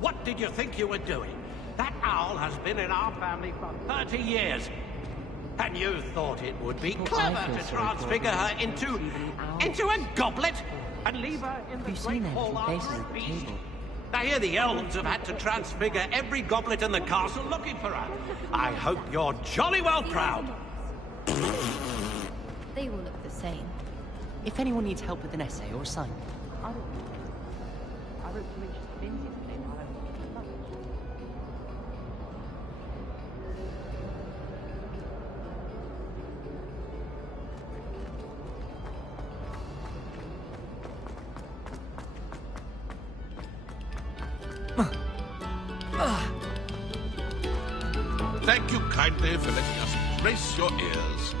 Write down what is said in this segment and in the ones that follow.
What did you think you were doing? That owl has been in our family for 30 years. And you thought it would be clever to transfigure her into a goblet and leave her in the great hall after a feast? I hear the elves have had to transfigure every goblet in the castle looking for her. I hope you're jolly well proud. They will look the same. If anyone needs help with an essay or assignment, I wrote something just vintage today. Thank you kindly for letting us grace your ears.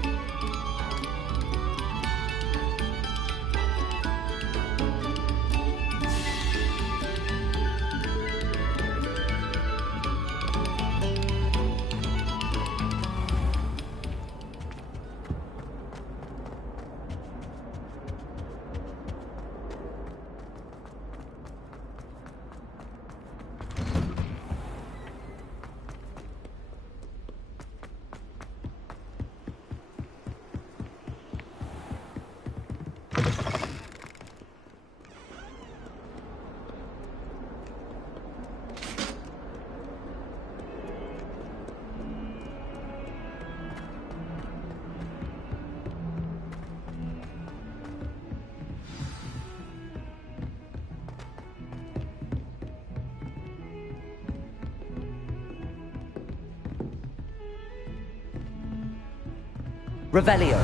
Revelio.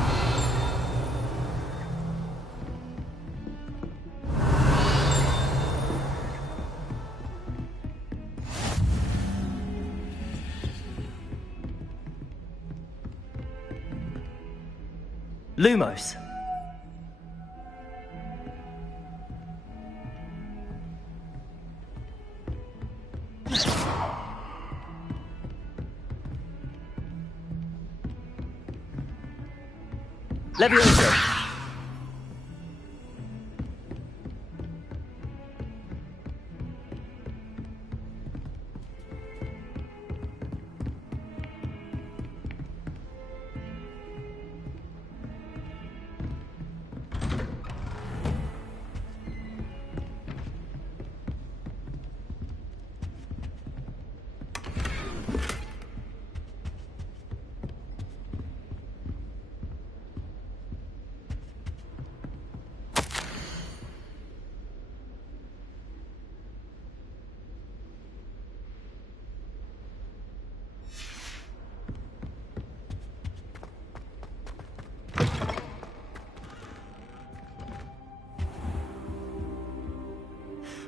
Lumos. Levioso.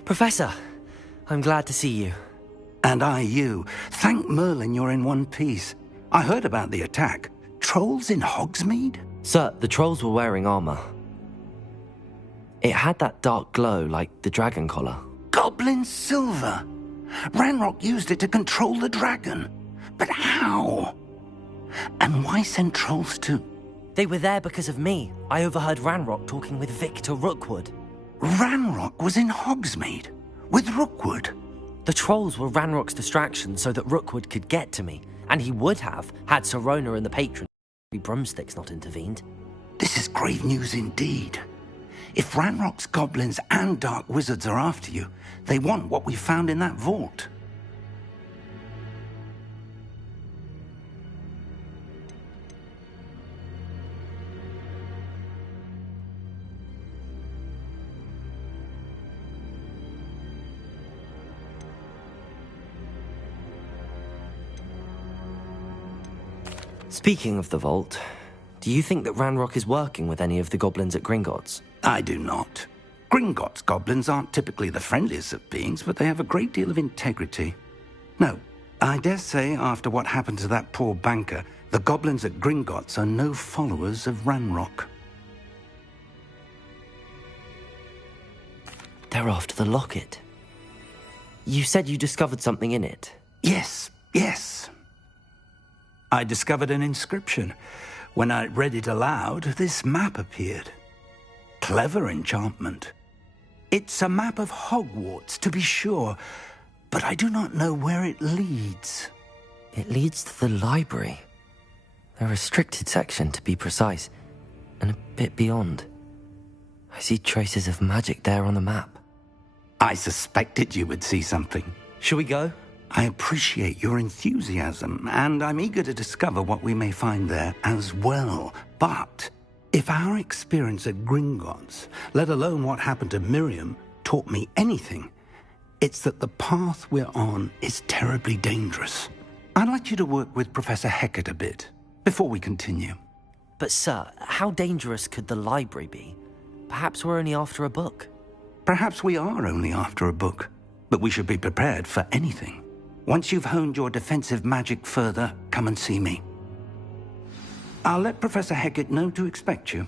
Professor, I'm glad to see you. And I you. Thank Merlin you're in one piece. I heard about the attack. Trolls in Hogsmeade? Sir, the trolls were wearing armor. It had that dark glow like the dragon collar. Goblin silver! Ranrock used it to control the dragon. But how? And why send trolls to... They were there because of me. I overheard Ranrock talking with Victor Rookwood. Ranrock was in Hogsmeade? With Rookwood? The trolls were Ranrock's distraction so that Rookwood could get to me. And he would have, had Sirona and the patron broomsticks not intervened. This is grave news indeed. If Ranrock's goblins and dark wizards are after you, they want what we found in that vault. Speaking of the vault, do you think that Ranrock is working with any of the goblins at Gringotts? I do not. Gringotts goblins aren't typically the friendliest of beings, but they have a great deal of integrity. No, I dare say after what happened to that poor banker, the goblins at Gringotts are no followers of Ranrock. They're after the locket. You said you discovered something in it. Yes. I discovered an inscription. When I read it aloud, this map appeared. Clever enchantment. It's a map of Hogwarts, to be sure, but I do not know where it leads. It leads to the library. A restricted section, to be precise, and a bit beyond. I see traces of magic there on the map. I suspected you would see something. Shall we go? I appreciate your enthusiasm, and I'm eager to discover what we may find there as well. But if our experience at Gringotts, let alone what happened to Miriam, taught me anything, it's that the path we're on is terribly dangerous. I'd like you to work with Professor Hecat a bit before we continue. But sir, how dangerous could the library be? Perhaps we're only after a book. Perhaps we are only after a book, but we should be prepared for anything. Once you've honed your defensive magic further, come and see me. I'll let Professor Hecat know to expect you.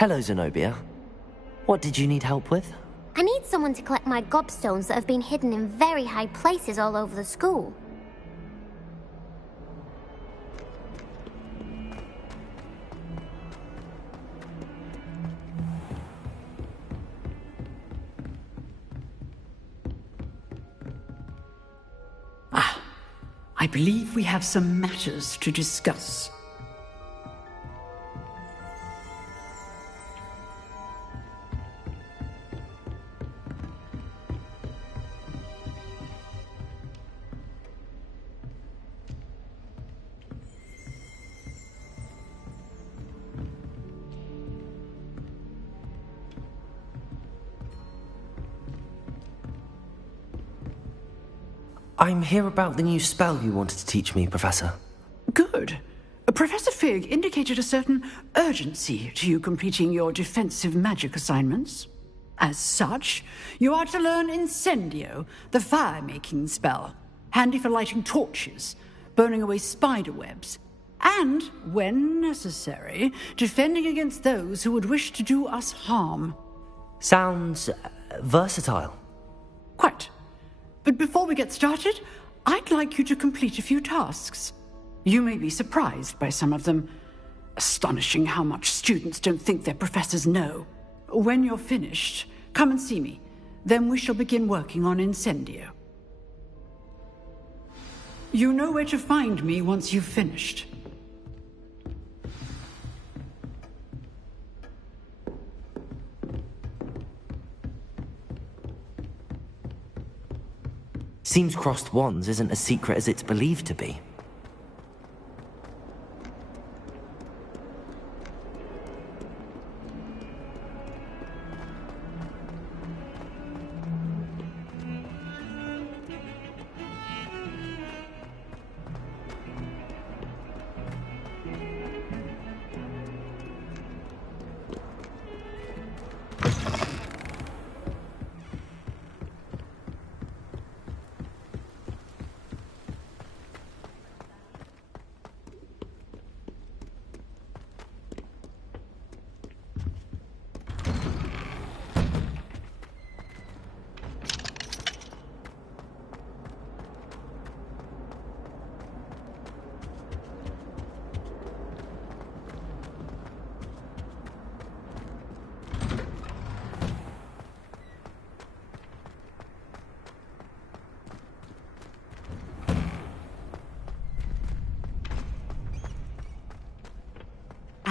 Hello, Zenobia. What did you need help with? I need someone to collect my gobstones that have been hidden in very high places all over the school. I believe we have some matters to discuss. I'm here about the new spell you wanted to teach me, Professor. Good. Professor Fig indicated a certain urgency to you completing your defensive magic assignments. As such, you are to learn Incendio, the fire-making spell, handy for lighting torches, burning away spider webs, and, when necessary, defending against those who would wish to do us harm. Sounds versatile. Quite. But before we get started, I'd like you to complete a few tasks. You may be surprised by some of them. Astonishing how much students don't think their professors know. When you're finished, come and see me. Then we shall begin working on Incendio. You know where to find me once you've finished. Seems crossed wands isn't as secret as it's believed to be.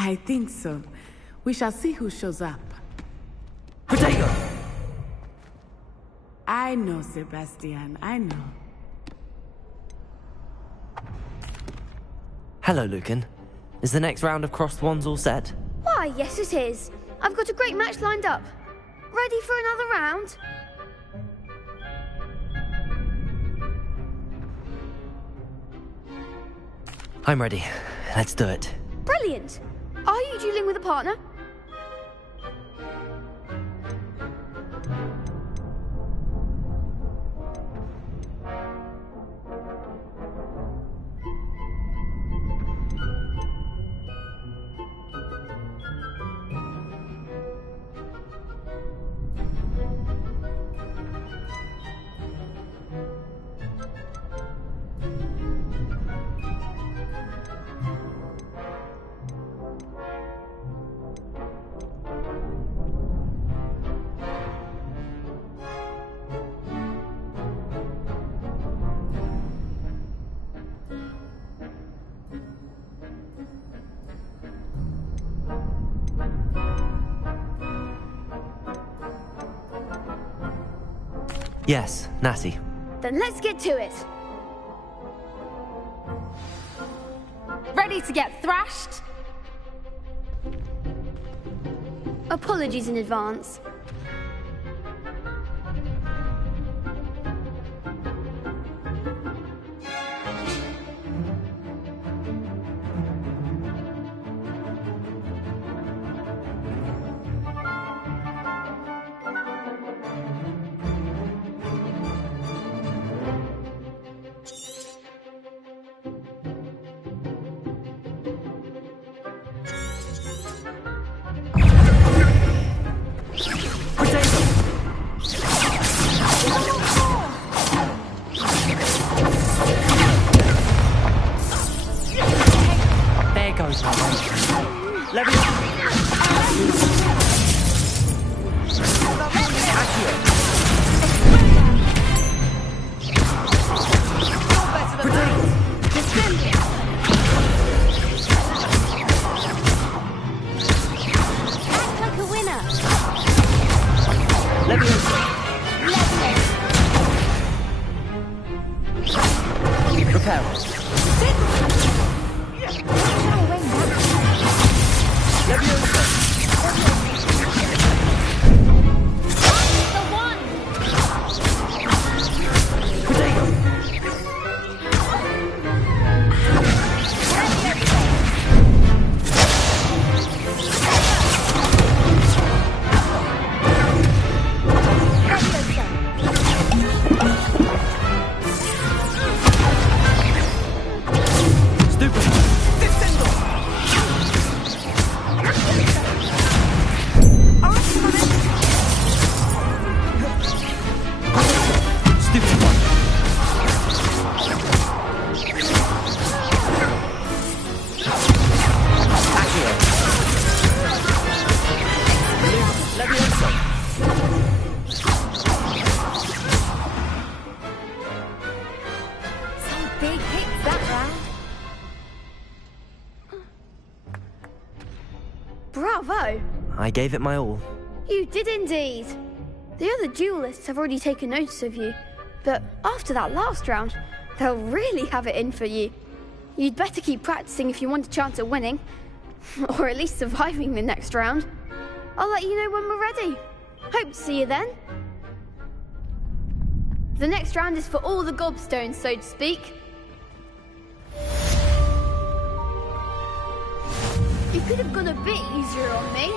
I think so. We shall see who shows up. Protego! I know, Sebastian, I know. Hello, Lucan. Is the next round of Crossed Wands all set? Why, yes it is. I've got a great match lined up. Ready for another round? I'm ready. Let's do it. Brilliant. Are you dueling with a partner? Yes, Natty. Then let's get to it. Ready to get thrashed? Apologies in advance. There goes my one. Let me... Act like a winner. Let me... Prepare. Big hits that round. Bravo! I gave it my all. You did indeed. The other duelists have already taken notice of you, but after that last round, they'll really have it in for you. You'd better keep practicing if you want a chance at winning, or at least surviving the next round. I'll let you know when we're ready. Hope to see you then. The next round is for all the gobstones, so to speak. You could have gone a bit easier on me.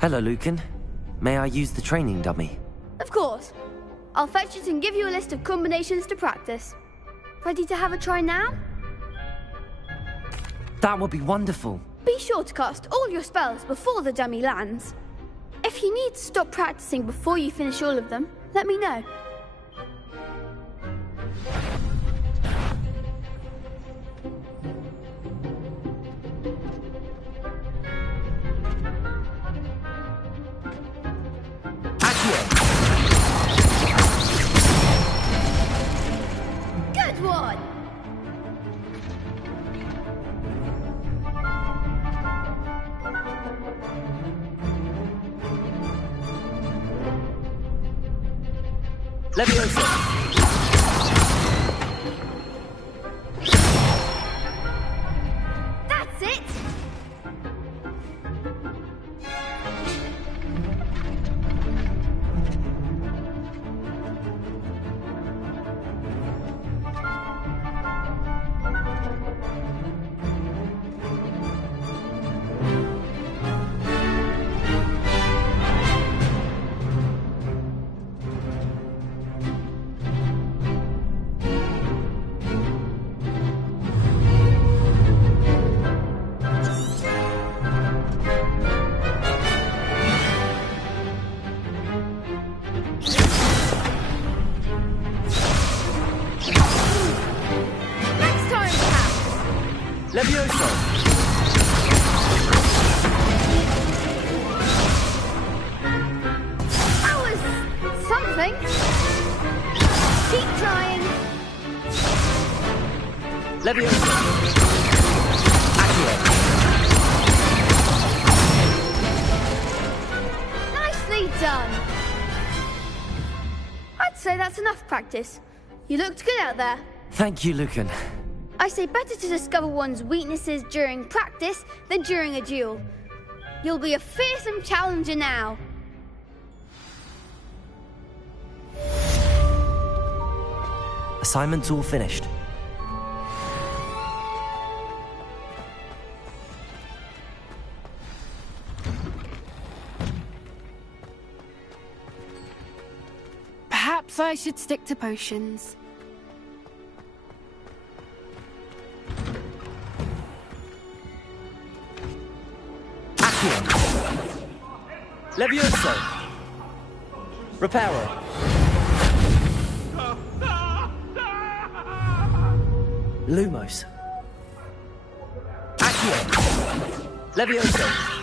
Hello, Lucan. May I use the training dummy? Of course. I'll fetch it and give you a list of combinations to practice. Ready to have a try now? That would be wonderful. Be sure to cast all your spells before the dummy lands. If you need to stop practicing before you finish all of them, let me know. Leviosa! That's it! Next time, perhaps! Leviosa! That was something. Keep trying. Leviosa! Accio! Nicely done. I'd say that's enough practice. You looked good out there. Thank you, Lucan. I say better to discover one's weaknesses during practice than during a duel. You'll be a fearsome challenger now. Assignment's all finished. Perhaps I should stick to potions. Accio! Levioso! Reparo! Lumos! Accio! Levioso!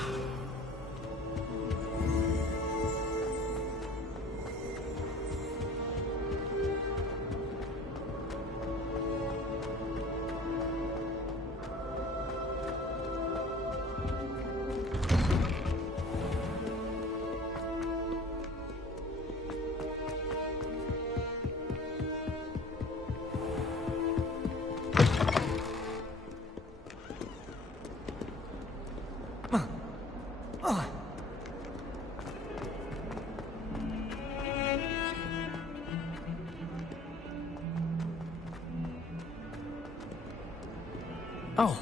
Oh.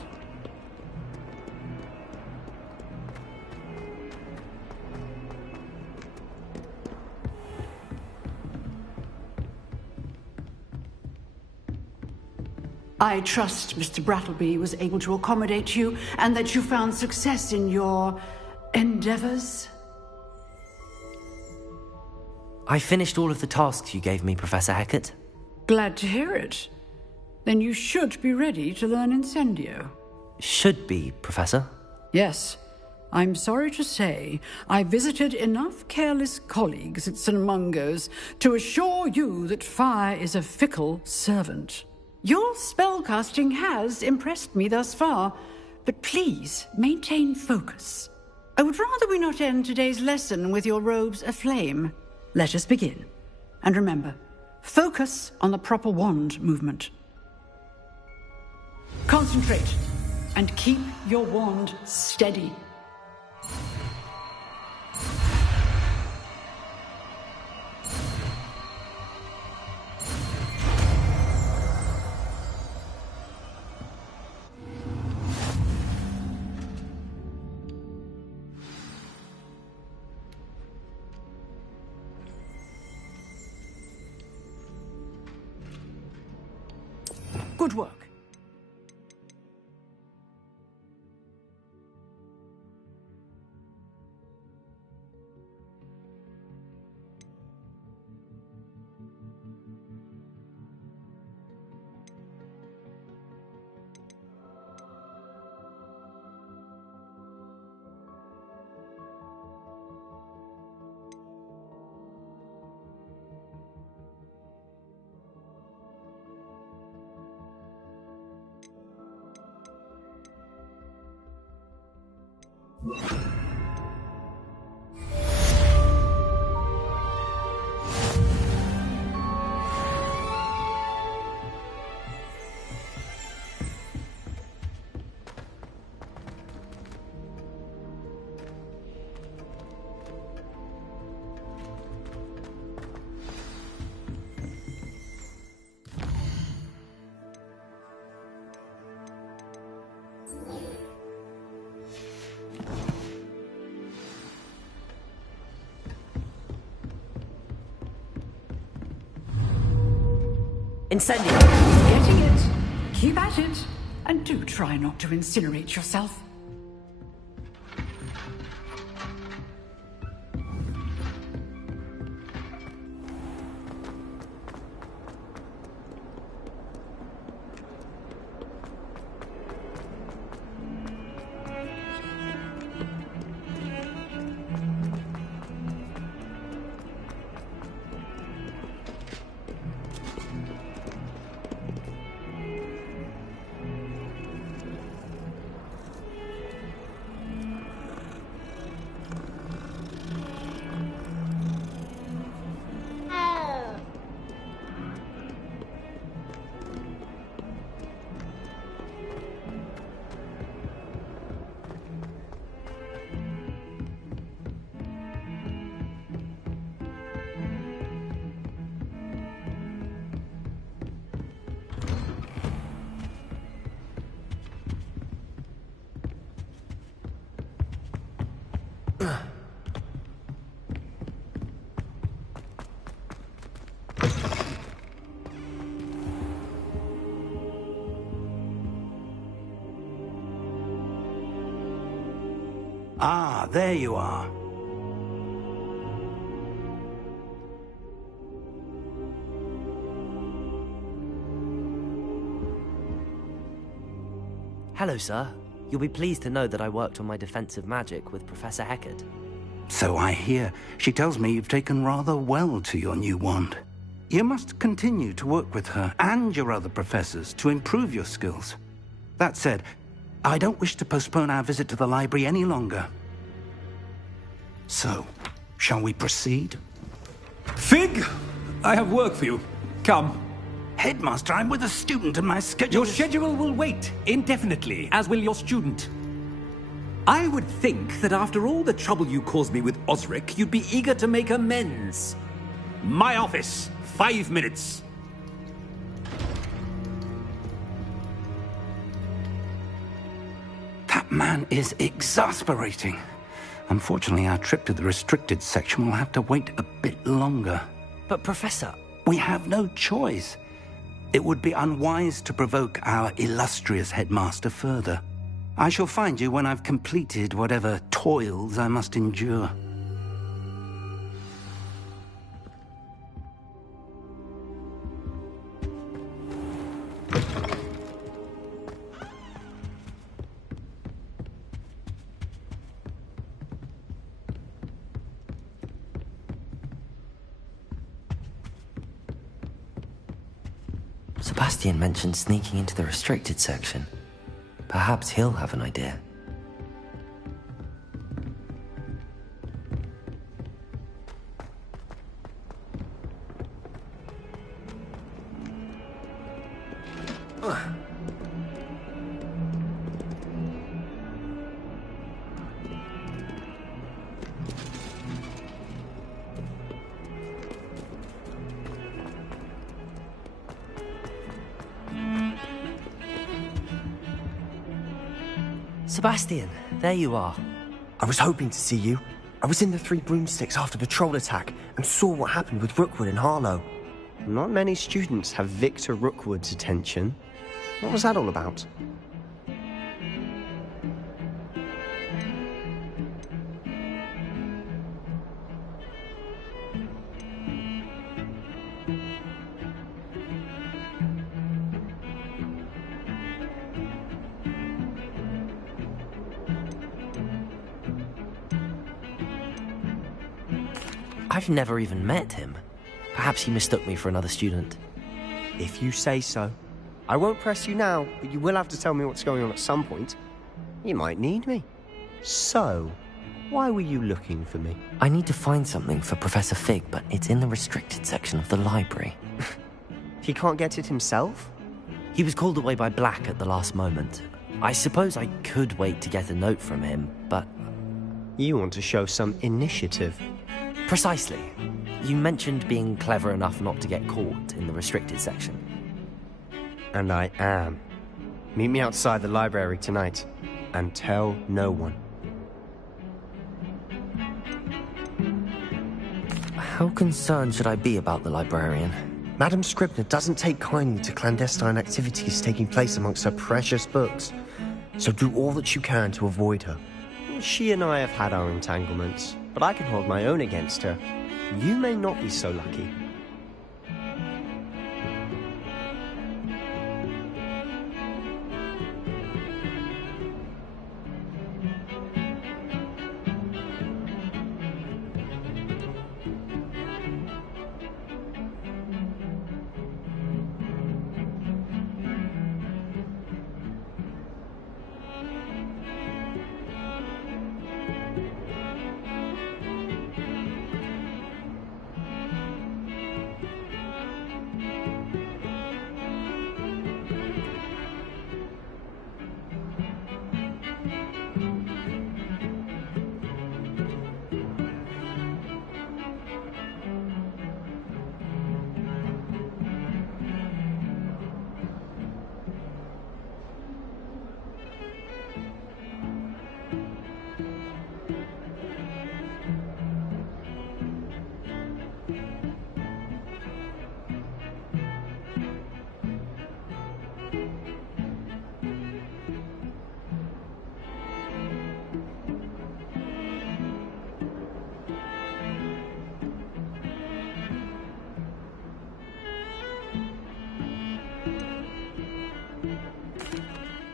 I trust Mr. Brattleby was able to accommodate you and that you found success in your endeavors. I finished all of the tasks you gave me, Professor Hecat. Glad to hear it. Then you should be ready to learn Incendio. Should be, Professor. Yes. I'm sorry to say, I visited enough careless colleagues at St. Mungo's to assure you that fire is a fickle servant. Your spellcasting has impressed me thus far, but please maintain focus. I would rather we not end today's lesson with your robes aflame. Let us begin. And remember, focus on the proper wand movement. Concentrate, and keep your wand steady. Good work. Incendio! Getting it. Keep at it. And do try not to incinerate yourself. Ah, there you are. Hello, sir. You'll be pleased to know that I worked on my defensive magic with Professor Heckard. So I hear. She tells me you've taken rather well to your new wand. You must continue to work with her and your other professors to improve your skills. That said, I don't wish to postpone our visit to the library any longer. So, shall we proceed? Fig! I have work for you. Come. Headmaster, I'm with a student and my schedule Your schedule will wait indefinitely, as will your student. I would think that after all the trouble you caused me with Osric, you'd be eager to make amends. My office, 5 minutes. That man is exasperating. Unfortunately, our trip to the restricted section will have to wait a bit longer. But, Professor... We have no choice. It would be unwise to provoke our illustrious headmaster further. I shall find you when I've completed whatever toils I must endure. Sebastian mentioned sneaking into the restricted section. Perhaps he'll have an idea. Sebastian, there you are. I was hoping to see you. I was in the Three Broomsticks after the troll attack and saw what happened with Rookwood and Harlow. Not many students have Victor Rookwood's attention. What was that all about? I've never even met him. Perhaps he mistook me for another student. If you say so. I won't press you now, but you will have to tell me what's going on at some point. You might need me. So, why were you looking for me? I need to find something for Professor Fig, but it's in the restricted section of the library. He can't get it himself? He was called away by Black at the last moment. I suppose I could wait to get a note from him, but... You want to show some initiative. Precisely. You mentioned being clever enough not to get caught in the restricted section. And I am. Meet me outside the library tonight, and tell no one. How concerned should I be about the librarian? Madam Scribner doesn't take kindly to clandestine activities taking place amongst her precious books, so do all that you can to avoid her. She and I have had our entanglements, but I can hold my own against her. You may not be so lucky.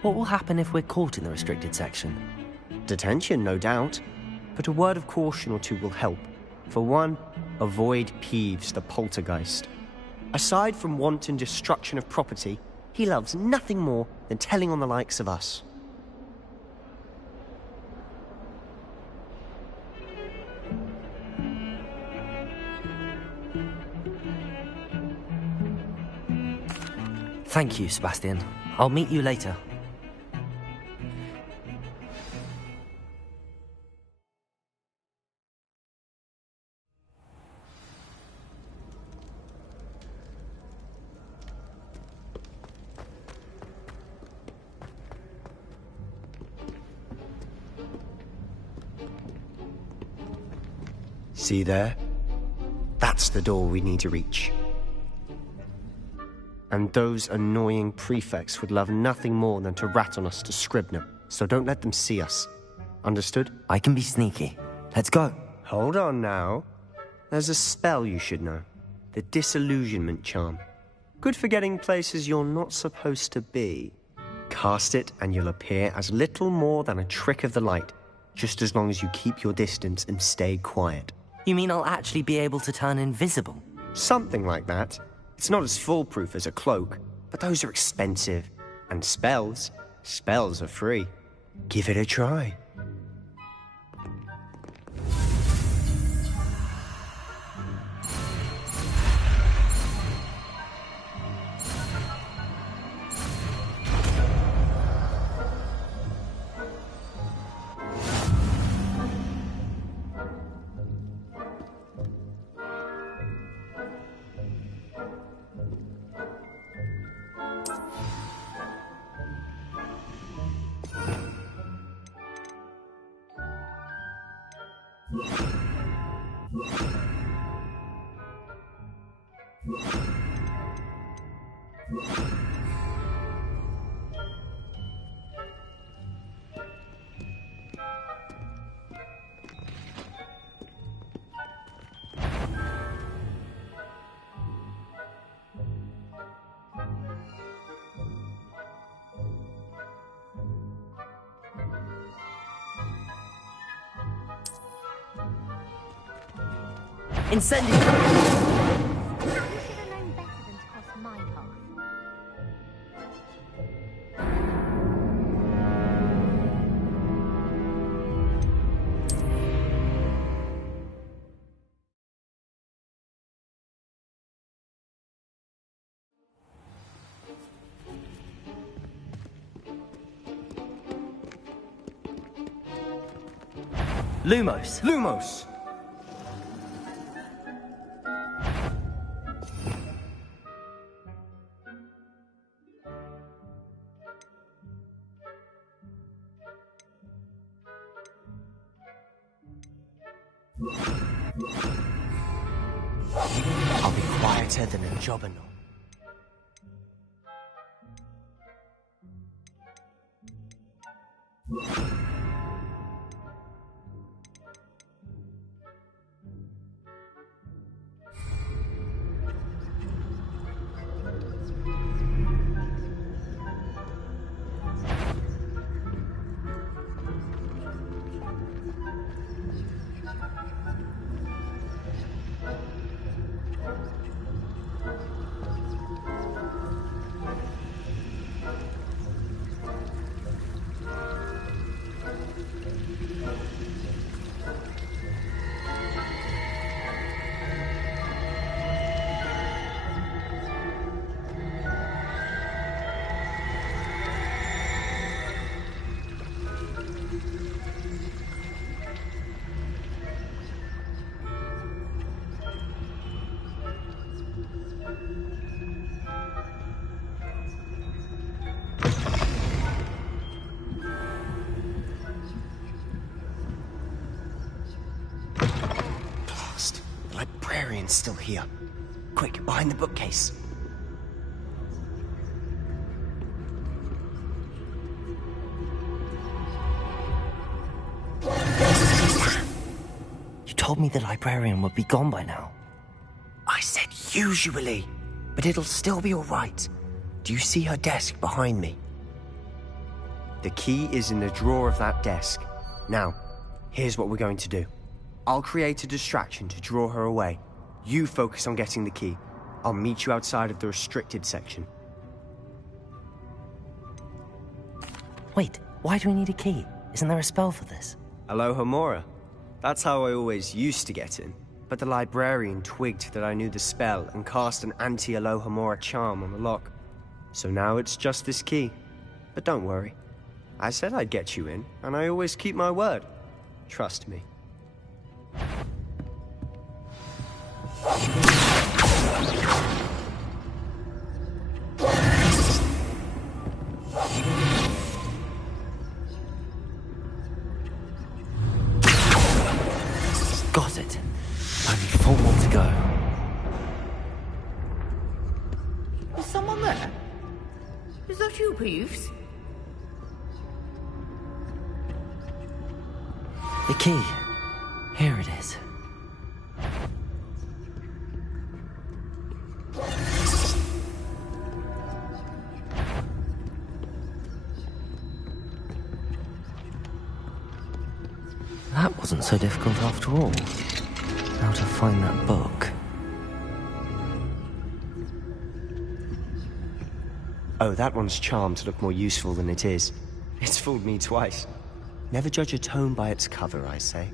What will happen if we're caught in the restricted section? Detention, no doubt. But a word of caution or two will help. For one, avoid Peeves, the poltergeist. Aside from wanton destruction of property, he loves nothing more than telling on the likes of us. Thank you, Sebastian. I'll meet you later. See there? That's the door we need to reach. And those annoying prefects would love nothing more than to rat on us to Scribner, so don't let them see us. Understood? I can be sneaky. Let's go. Hold on now. There's a spell you should know. The Disillusionment Charm. Good for getting places you're not supposed to be. Cast it and you'll appear as little more than a trick of the light, just as long as you keep your distance and stay quiet. You mean I'll actually be able to turn invisible? Something like that. It's not as foolproof as a cloak, but those are expensive. And spells are free. Give it a try. Incendio! You should have known better than to cross my path. Lumos! Lumos! I'll be quiet better than a jobberknoll. Librarian's still here. Quick, behind the bookcase. You told me the librarian would be gone by now. I said usually, but it'll still be all right. Do you see her desk behind me? The key is in the drawer of that desk. Now, here's what we're going to do. I'll create a distraction to draw her away. You focus on getting the key. I'll meet you outside of the restricted section. Wait, why do we need a key? Isn't there a spell for this? Alohomora. That's how I always used to get in. But the librarian twigged that I knew the spell and cast an anti-Alohomora charm on the lock. So now it's just this key. But don't worry. I said I'd get you in, and I always keep my word. Trust me. Got it. Only 4 more to go. Is someone there? Is that you, Peeves? The key. Here it is. That wasn't so difficult after all. Now to find that book. Oh, that one's charmed to look more useful than it is. It's fooled me twice. Never judge a tome by its cover, I say.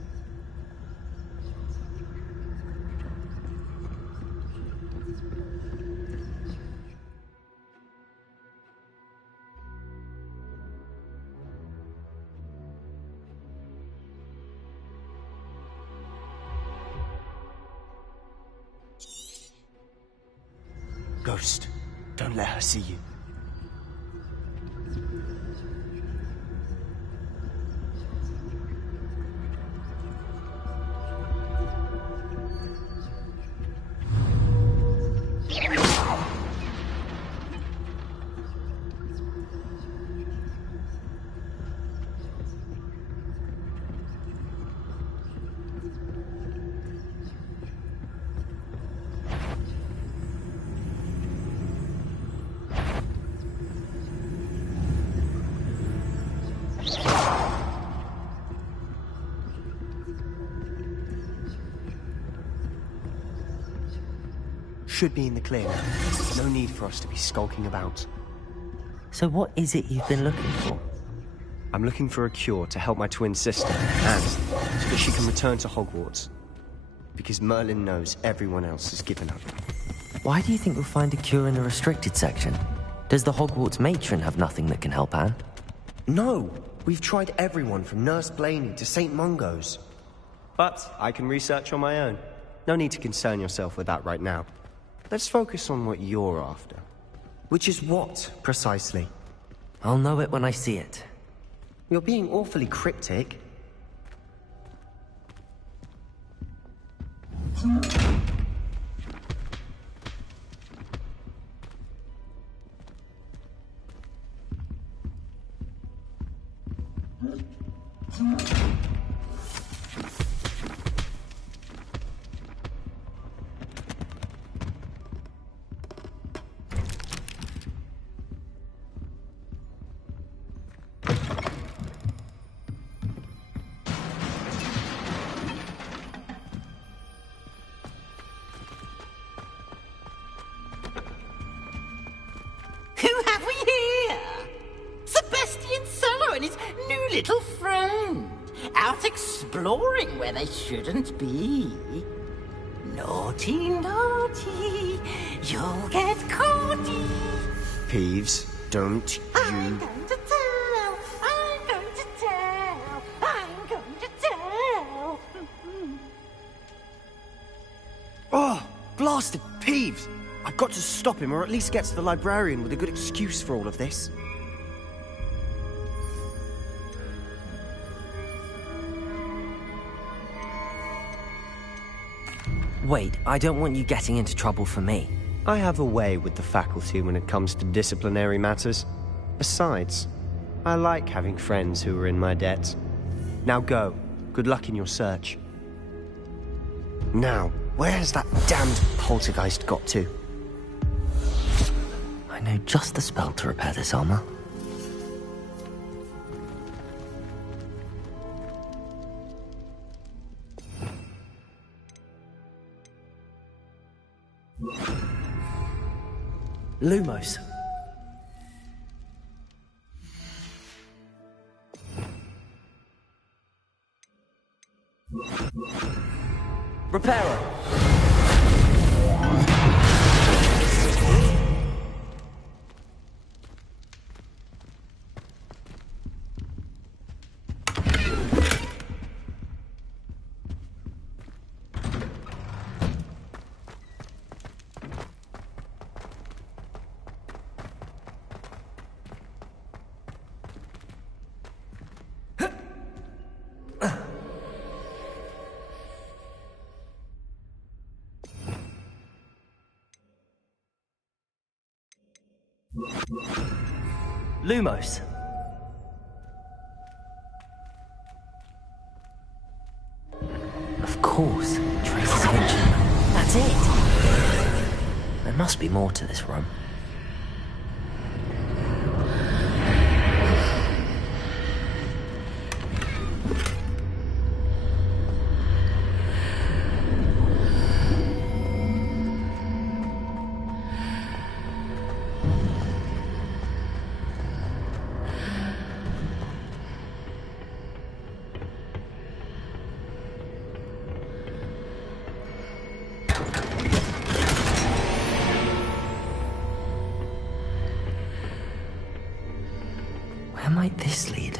Ghost, don't let her see you. Should be in the clear now. No need for us to be skulking about. So what is it you've been looking for? I'm looking for a cure to help my twin sister, and so that she can return to Hogwarts. Because Merlin knows everyone else has given up. Why do you think we'll find a cure in the restricted section? Does the Hogwarts matron have nothing that can help Anne? No! We've tried everyone from Nurse Blaney to St. Mungo's. But I can research on my own. No need to concern yourself with that right now. Let's focus on what you're after. Which is what, precisely? I'll know it when I see it. You're being awfully cryptic. Who have we here? Sebastian Solo and his new little friend. Out exploring where they shouldn't be. Naughty, naughty. You'll get caughty. Peeves, don't I'm going to tell. I'm going to tell. I'm going to tell. Oh, blasted Peeves! I've got to stop him, or at least get to the librarian with a good excuse for all of this. Wait, I don't want you getting into trouble for me. I have a way with the faculty when it comes to disciplinary matters. Besides, I like having friends who are in my debt. Now go. Good luck in your search. Now, where has that damned poltergeist got to? I know just the spell to repair this armor. Lumos. Reparo. Lumos. Of course, traces of ancient. That's it. There must be more to this room. Where might this lead?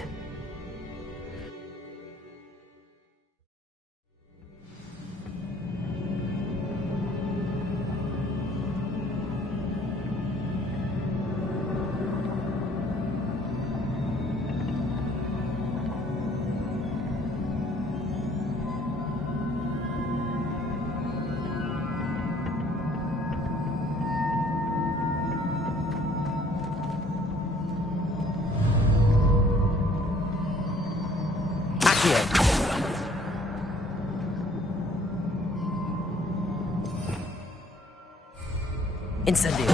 Incendio.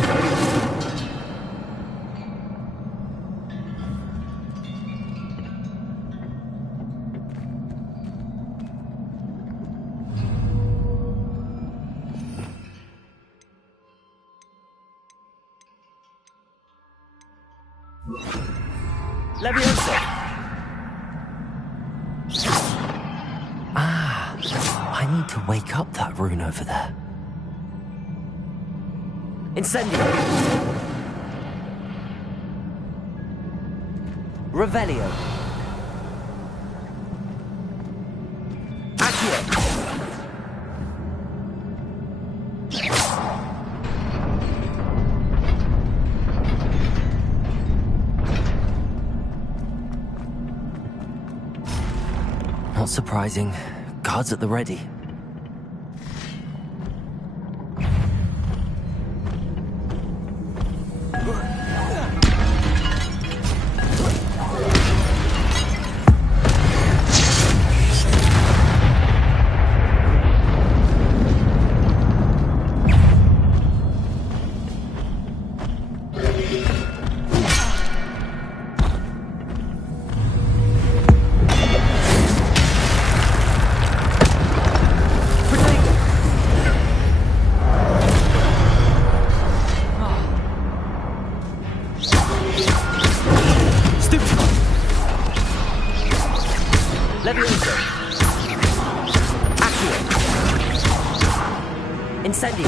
Leviosa. Ah, I need to wake up that rune over there. Incendio. Revelio. Accio. Not surprising. Guards at the ready. Levioso. Accio. Incendio.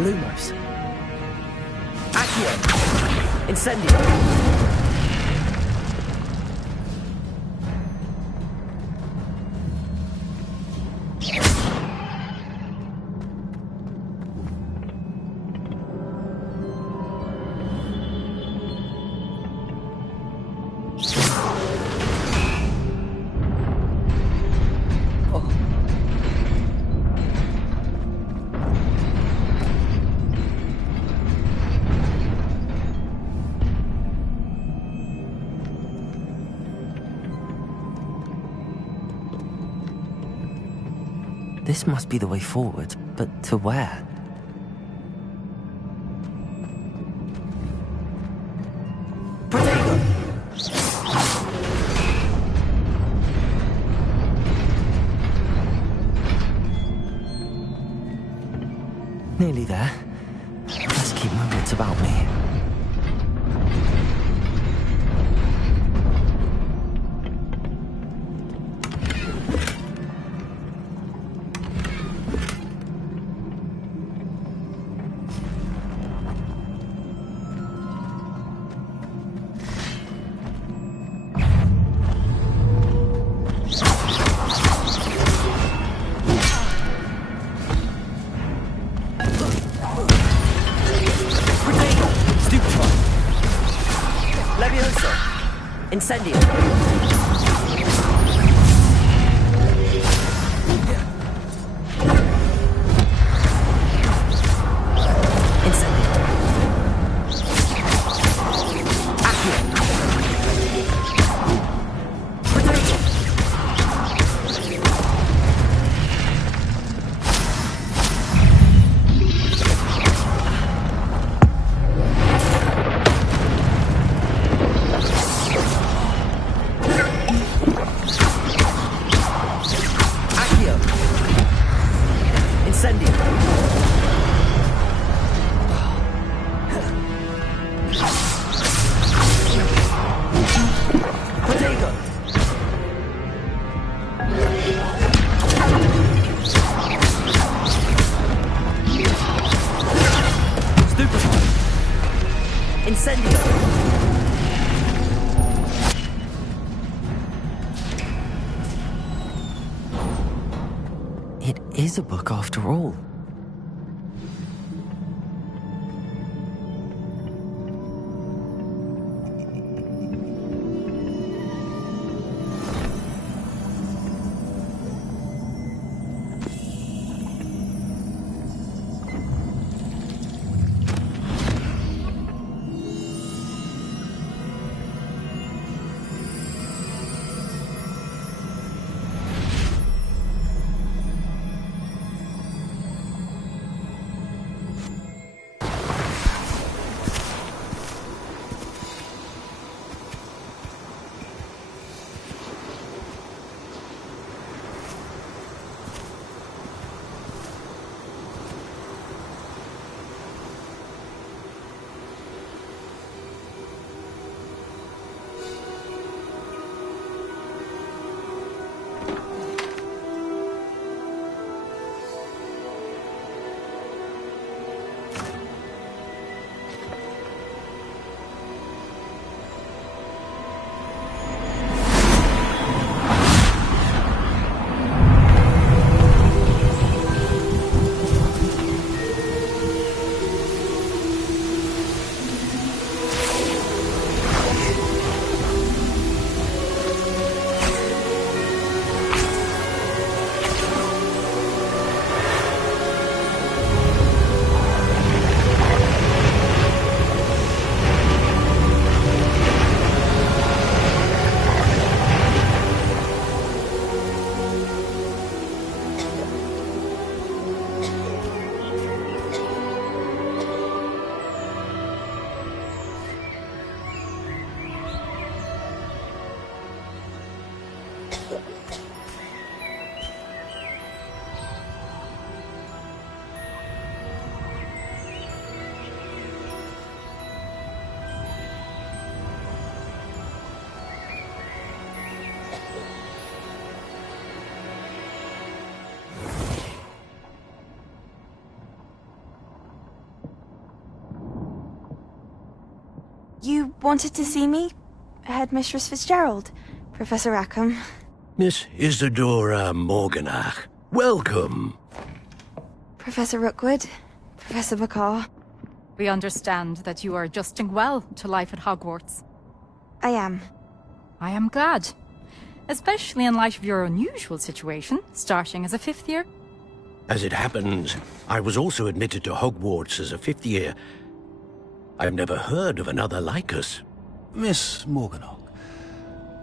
Lumos. Accio. Incendio. This must be the way forward, but to where? Protego! Nearly there. Let's keep my wits about me. Incendio. It is a book after all. You wanted to see me? Headmistress Fitzgerald, Professor Rackham. Miss Isadora Morganach, welcome. Professor Rookwood, Professor Bakar. We understand that you are adjusting well to life at Hogwarts. I am. I am glad. Especially in light of your unusual situation, starting as a 5th year. As it happens, I was also admitted to Hogwarts as a 5th year. I've never heard of another like us. Miss Morganach,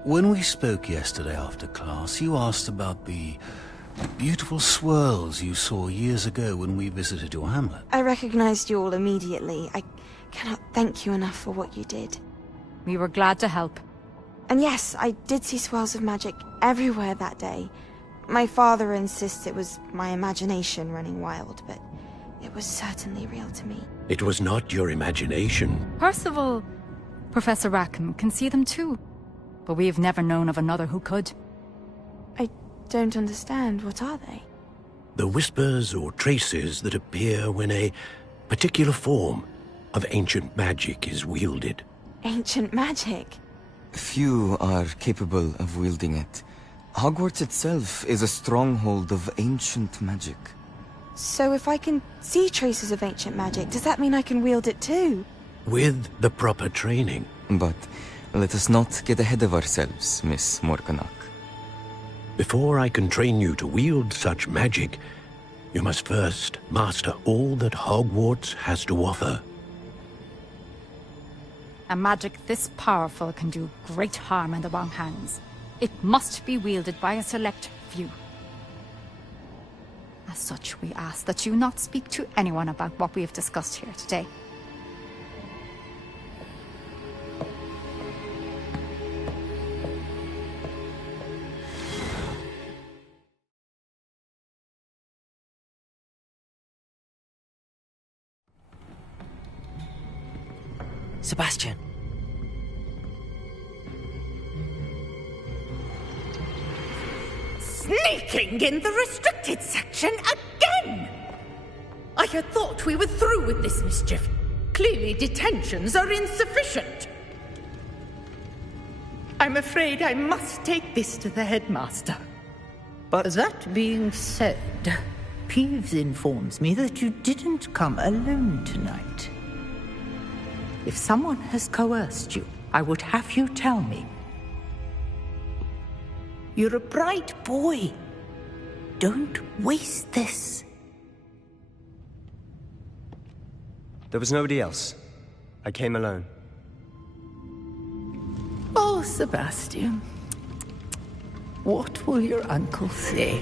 when we spoke yesterday after class, you asked about the beautiful swirls you saw years ago when we visited your hamlet. I recognized you all immediately. I cannot thank you enough for what you did. We were glad to help. And yes, I did see swirls of magic everywhere that day. My father insists it was my imagination running wild, but it was certainly real to me. It was not your imagination. Percival, Professor Rackham can see them too. But we have never known of another who could. I don't understand. What are they? The whispers or traces that appear when a particular form of ancient magic is wielded. Ancient magic? Few are capable of wielding it. Hogwarts itself is a stronghold of ancient magic. So if I can see traces of ancient magic, does that mean I can wield it too? With the proper training. But let us not get ahead of ourselves, Miss Morganach. Before I can train you to wield such magic, you must first master all that Hogwarts has to offer. A magic this powerful can do great harm in the wrong hands. It must be wielded by a select few. As such, we ask that you not speak to anyone about what we have discussed here today. Sebastian. Sneaking in the restricted section again! I had thought we were through with this mischief. Clearly detentions are insufficient. I'm afraid I must take this to the headmaster. But that being said, Peeves informs me that you didn't come alone tonight. If someone has coerced you, I would have you tell me. You're a bright boy. Don't waste this. There was nobody else. I came alone. Oh, Sebastian. What will your uncle say?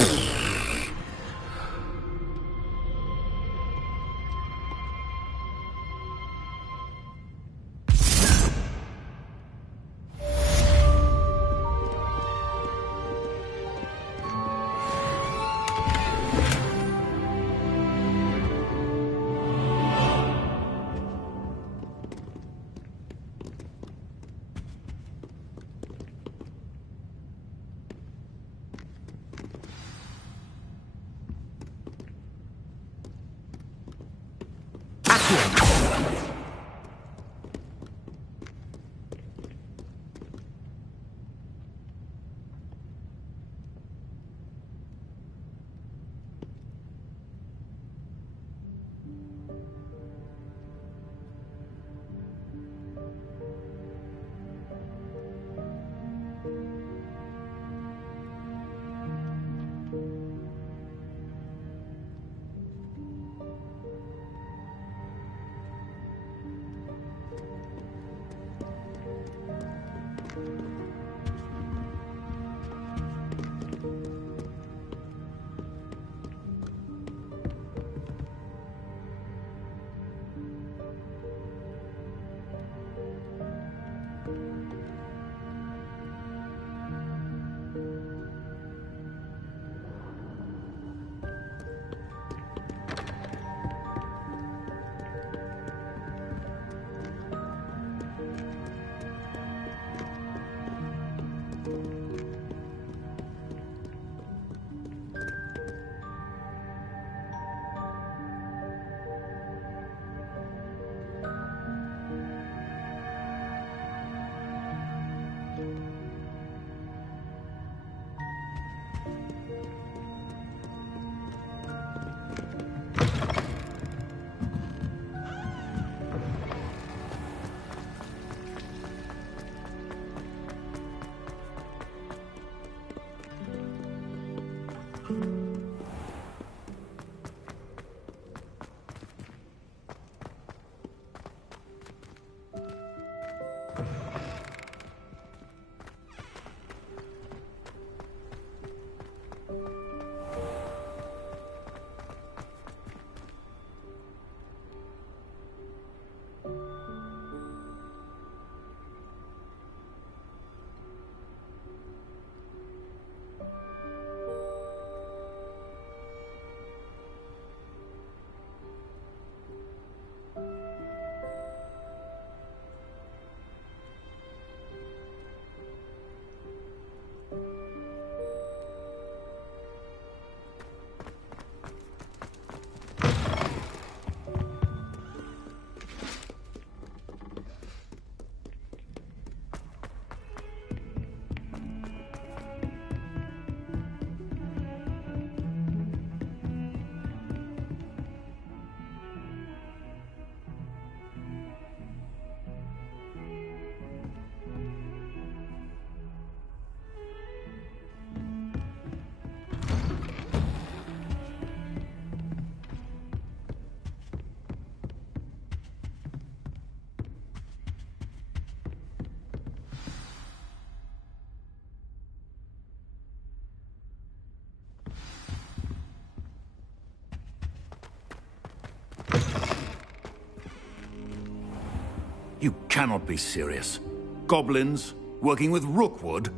You cannot be serious. Goblins working with Rookwood?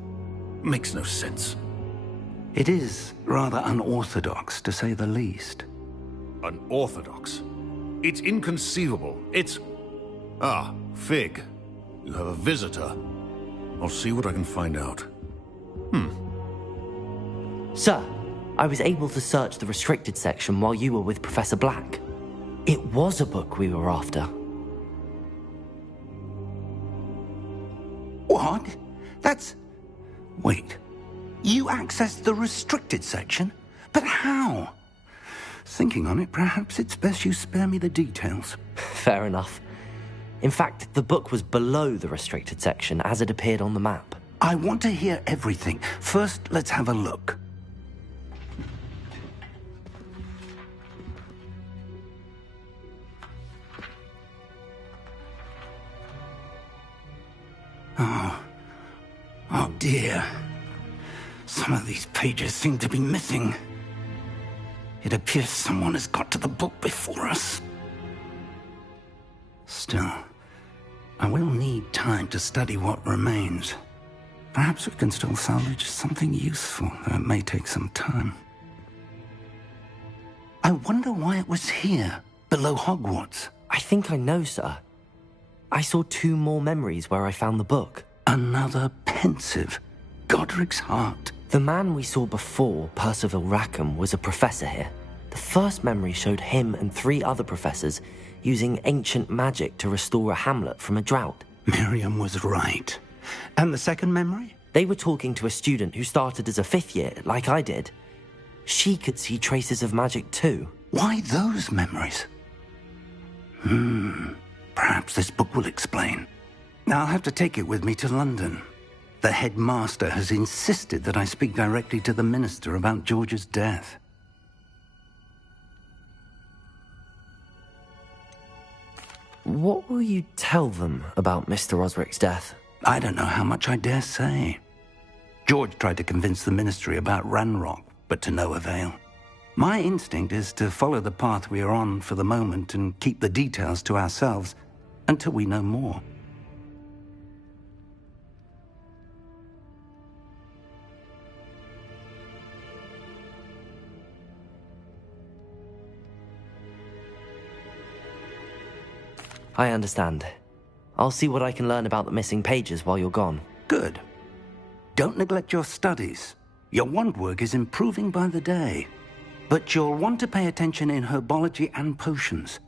Makes no sense. It is rather unorthodox, to say the least. Unorthodox? It's inconceivable. It's... Ah, Fig. You have a visitor. I'll see what I can find out. Sir, I was able to search the restricted section while you were with Professor Black. It was a book we were after. What? That's... Wait. You accessed the restricted section? But how? Thinking on it, perhaps it's best you spare me the details. Fair enough. In fact, the book was below the restricted section as it appeared on the map. I want to hear everything. First, let's have a look. Oh dear. Some of these pages seem to be missing. It appears someone has got to the book before us. Still, I will need time to study what remains. Perhaps we can still salvage something useful, though it may take some time. I wonder why it was here, below Hogwarts. I think I know, sir. I saw 2 more memories where I found the book. Another pensive. Godric's heart. The man we saw before, Percival Rackham, was a professor here. The first memory showed him and 3 other professors using ancient magic to restore a hamlet from a drought. Miriam was right. And the second memory? They were talking to a student who started as a 5th year, like I did. She could see traces of magic too. Why those memories? Perhaps this book will explain. Now I'll have to take it with me to London. The headmaster has insisted that I speak directly to the minister about George's death. What will you tell them about Mr. Osric's death? I don't know how much I dare say. George tried to convince the ministry about Ranrock, but to no avail. My instinct is to follow the path we are on for the moment and keep the details to ourselves until we know more. I understand. I'll see what I can learn about the missing pages while you're gone. Good. Don't neglect your studies. Your wand work is improving by the day. But you'll want to pay attention in herbology and potions.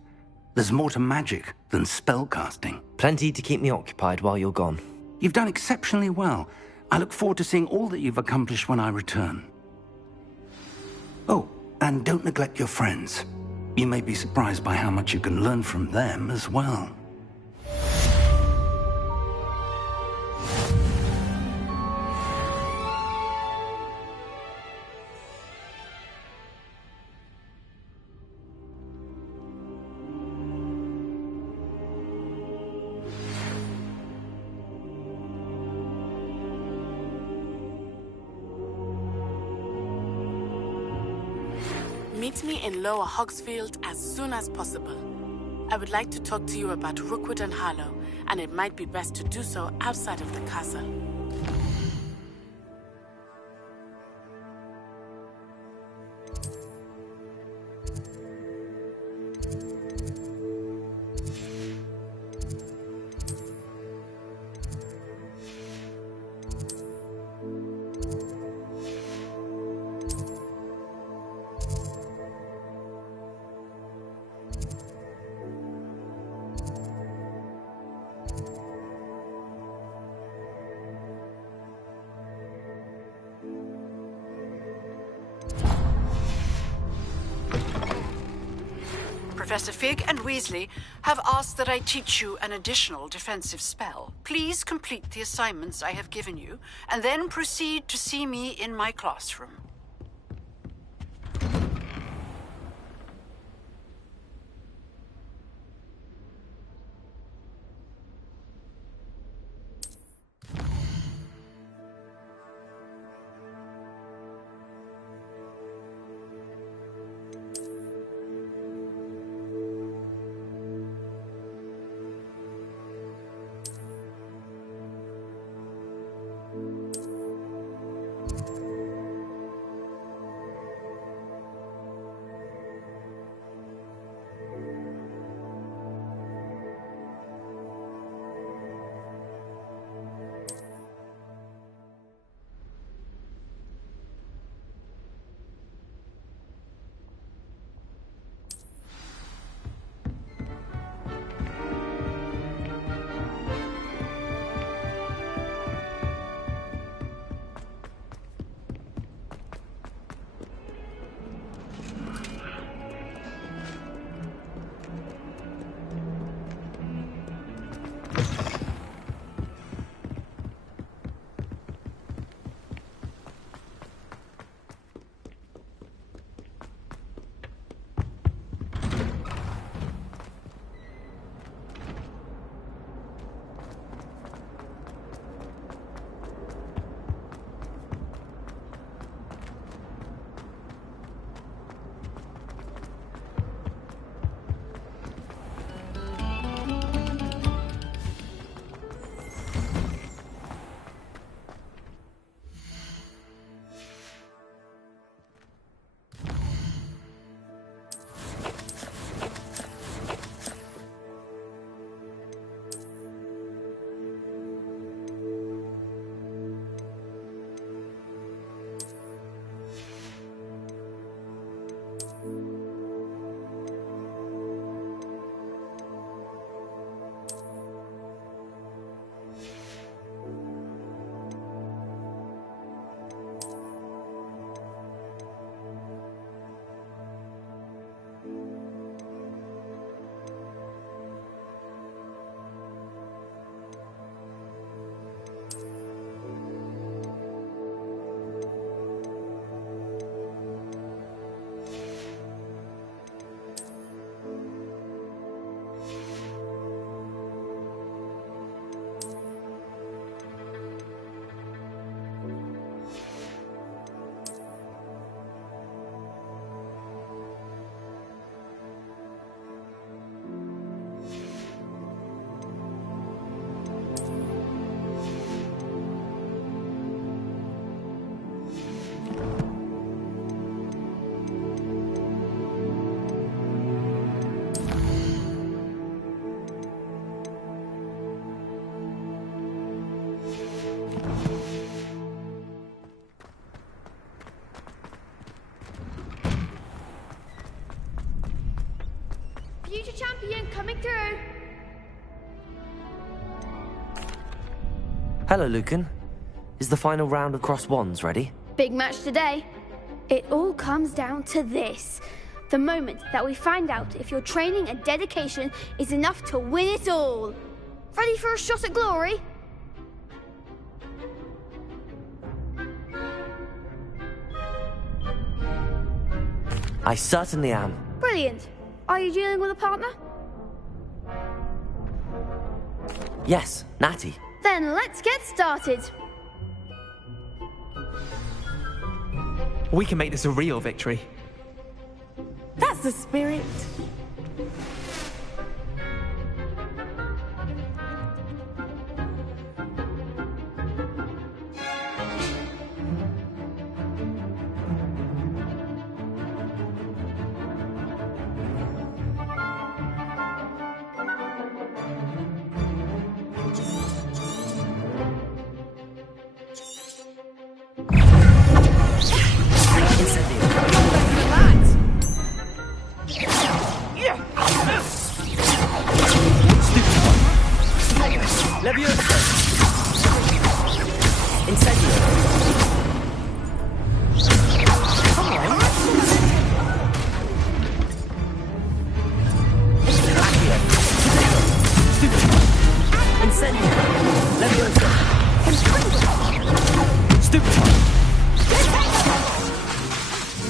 There's more to magic than spellcasting. Plenty to keep me occupied while you're gone. You've done exceptionally well. I look forward to seeing all that you've accomplished when I return. Oh, and don't neglect your friends. You may be surprised by how much you can learn from them as well. Meet me in Lower Hogsfield as soon as possible. I would like to talk to you about Rookwood and Harlow, and it might be best to do so outside of the castle. Professor Fig and Weasley have asked that I teach you an additional defensive spell. Please complete the assignments I have given you, and then proceed to see me in my classroom. coming through. Hello, Lucan. Is the final round of Cross Wands ready? Big match today. It all comes down to this. The moment that we find out if your training and dedication is enough to win it all. Ready for a shot at glory? I certainly am. Brilliant. Are you dealing with a partner? Yes, Natty. Then let's get started. We can make this a real victory. That's the spirit.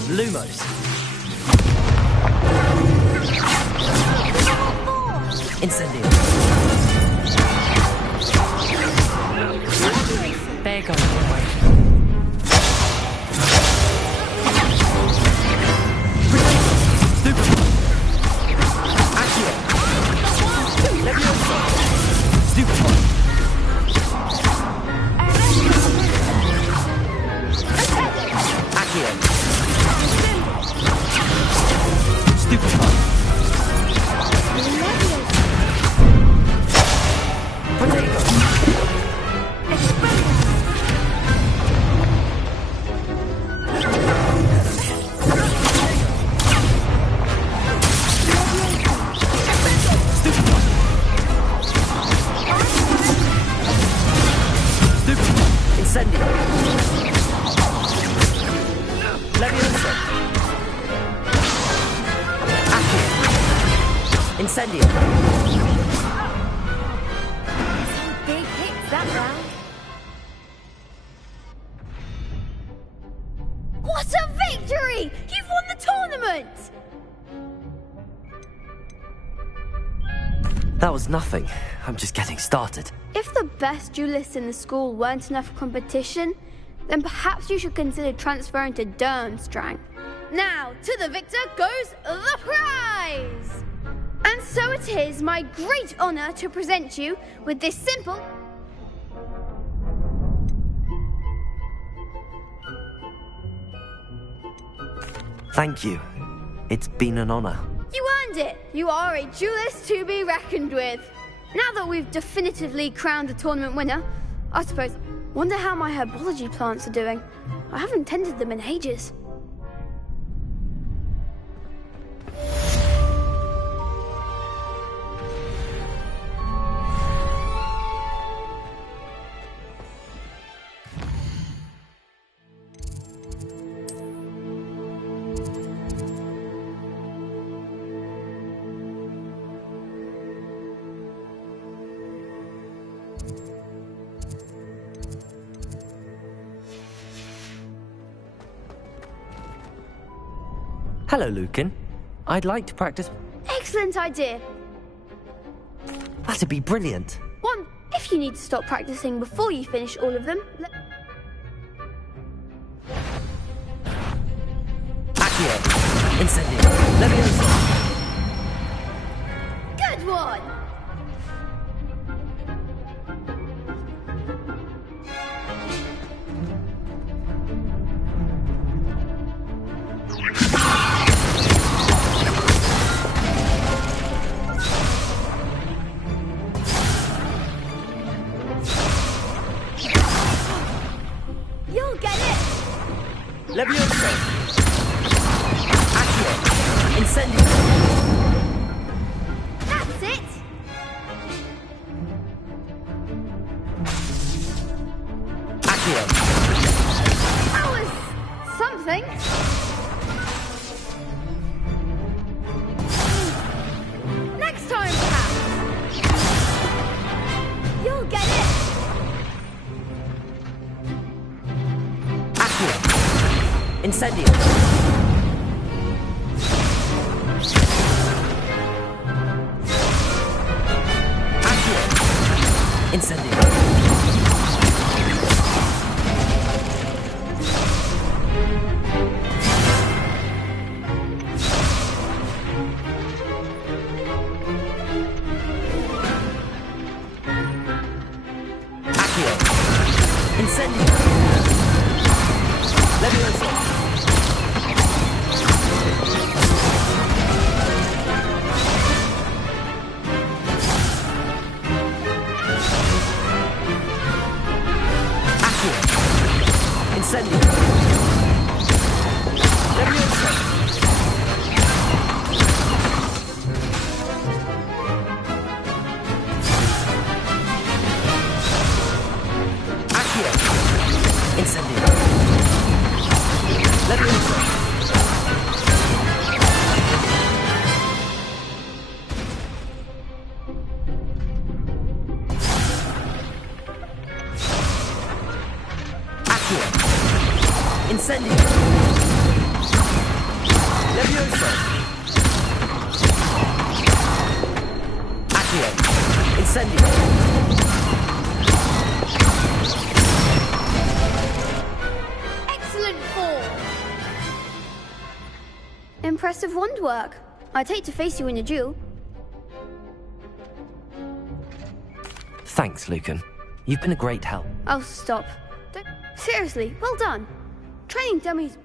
Lumos. Incendio. There goes your way. Incendio. Some big hits that round. What a victory! You've won the tournament! That was nothing. I'm just getting started. If the best duelists in the school weren't enough for competition, then perhaps you should consider transferring to Durmstrang. Now, to the victor goes the prize! And so it is my great honor to present you with this simple... Thank you. It's been an honor. You earned it! You are a duelist to be reckoned with. Now that we've definitively crowned the tournament winner, I suppose, wonder how my herbology plants are doing. I haven't tended them in ages. Hello, Lucan. I'd like to practice... Excellent idea. That'd be brilliant. One, if you need to stop practicing before you finish all of them... Accio. Incendio. Leviosa. Good one! You'll get it! Leviosa. Accio. Incendio. That's Incendio! Accio! Incendio! Incendio! Leviosa! Accio! Incendio! Leviosa! Incendio! Leviosa! Accio! Incendio! Leviosa! Accio! Incendio! Impressive wand work. I'd hate to face you in a duel. Thanks, Lucan. You've been a great help. Oh, stop. Seriously, well done. Training dummies,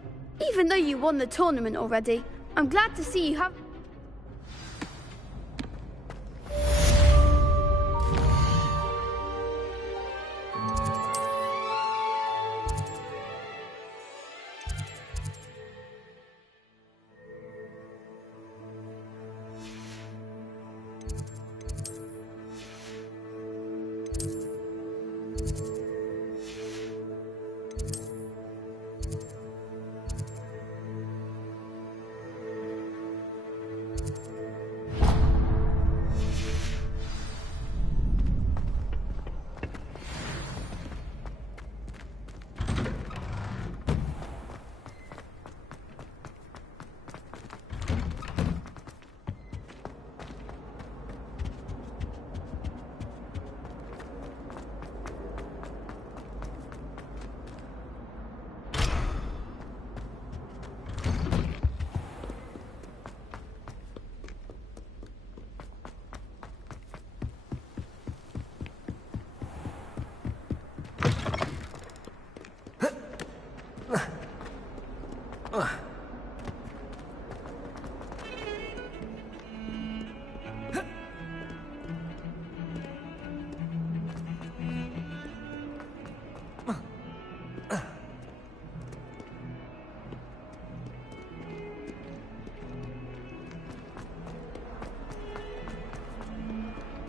even though you won the tournament already. I'm glad to see you have...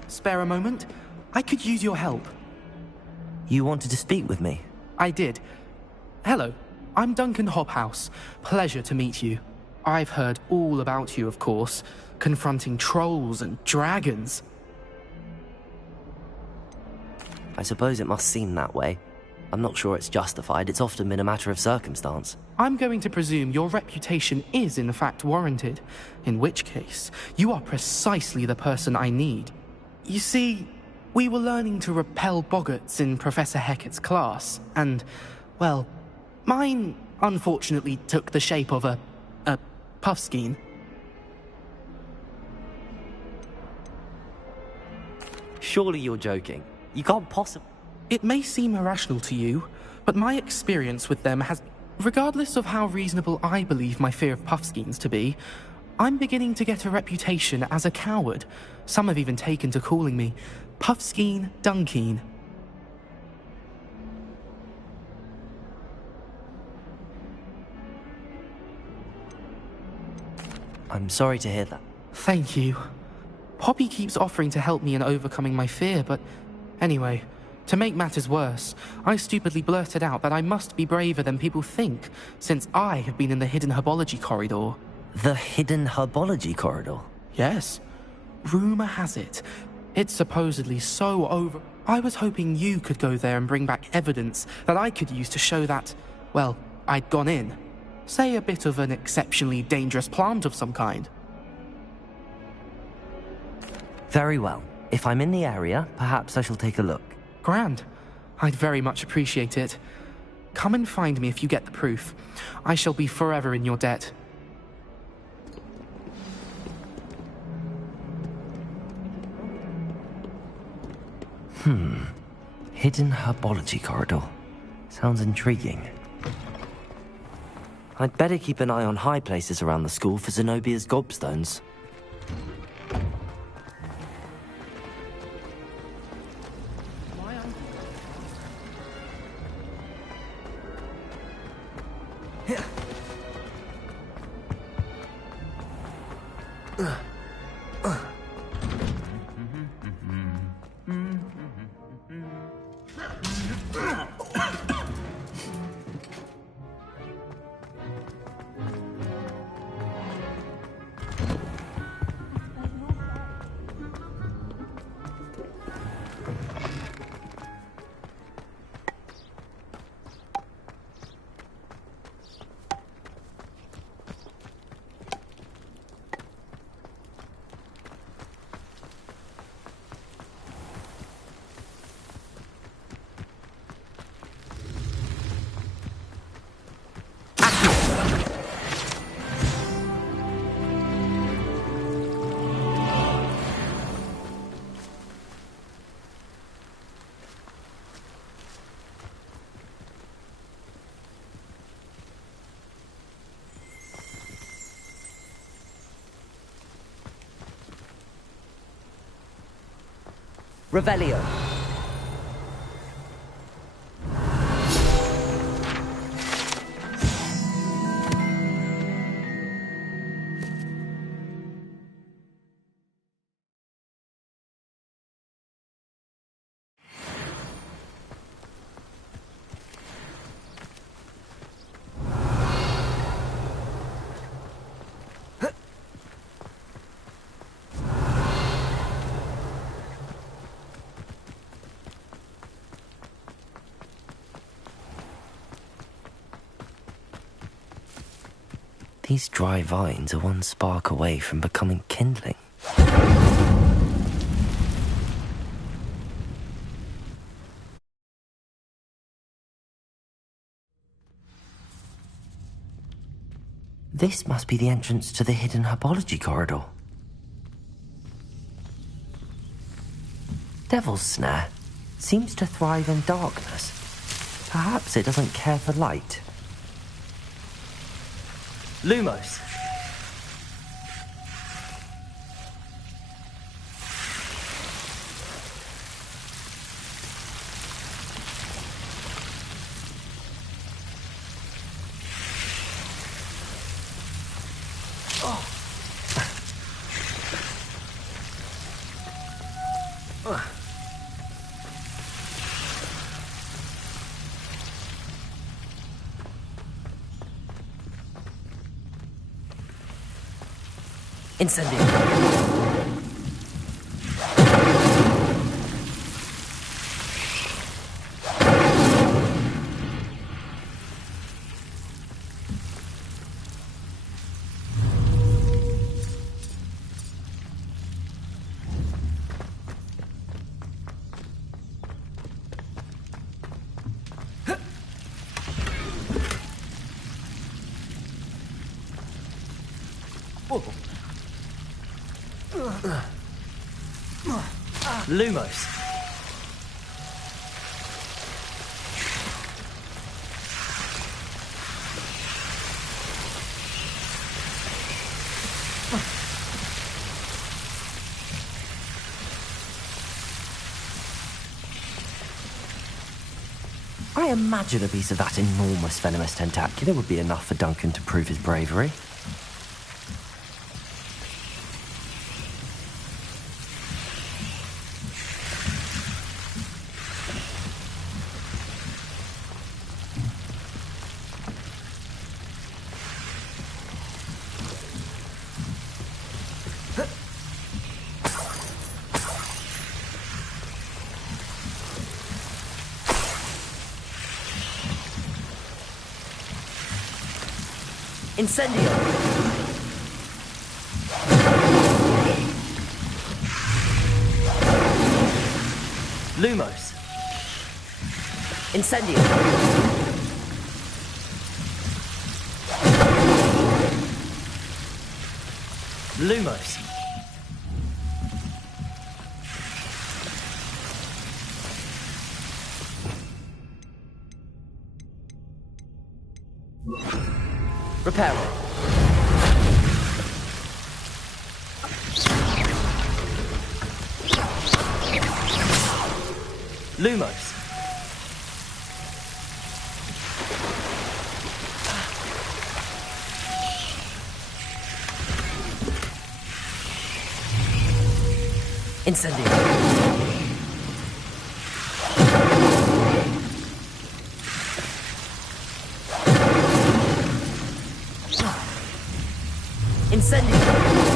Spare a moment? I could use your help. You wanted to speak with me? I did. Hello, I'm Duncan Hobhouse. Pleasure to meet you. I've heard all about you, of course, confronting trolls and dragons. I suppose it must seem that way. I'm not sure it's justified. It's often been a matter of circumstance. I'm going to presume your reputation is in fact warranted, in which case, you are precisely the person I need. You see, we were learning to repel boggarts in Professor Hecat's class, and, well, mine unfortunately took the shape of a puffskein. Surely you're joking. You can't possibly... It may seem irrational to you, but my experience with them has... Regardless of how reasonable I believe my fear of puffskeins to be, I'm beginning to get a reputation as a coward. Some have even taken to calling me Puffskein Dunkeen. I'm sorry to hear that. Thank you. Poppy keeps offering to help me in overcoming my fear, but anyway, to make matters worse, I stupidly blurted out that I must be braver than people think, since I have been in the hidden herbology corridor. The hidden herbology corridor? Yes. Rumor has it, it's supposedly so over... I was hoping you could go there and bring back evidence that I could use to show that, well, I'd gone in. Say a bit of an exceptionally dangerous plant of some kind. Very well. If I'm in the area, perhaps I shall take a look. Grand. I'd very much appreciate it. Come and find me if you get the proof. I shall be forever in your debt. Hidden herbology corridor. Sounds intriguing. I'd better keep an eye on high places around the school for Zenobia's gobstones. Revelio. These dry vines are one spark away from becoming kindling. This must be the entrance to the hidden herbology corridor. Devil's Snare seems to thrive in darkness. Perhaps it doesn't care for light. Lumos. Incendio. Lumos. I imagine a piece of that enormous venomous tentacular would be enough for Duncan to prove his bravery. Incendio! Lumos! Incendio! Lumos! Reparo. Lumos. Incendio. Incendio.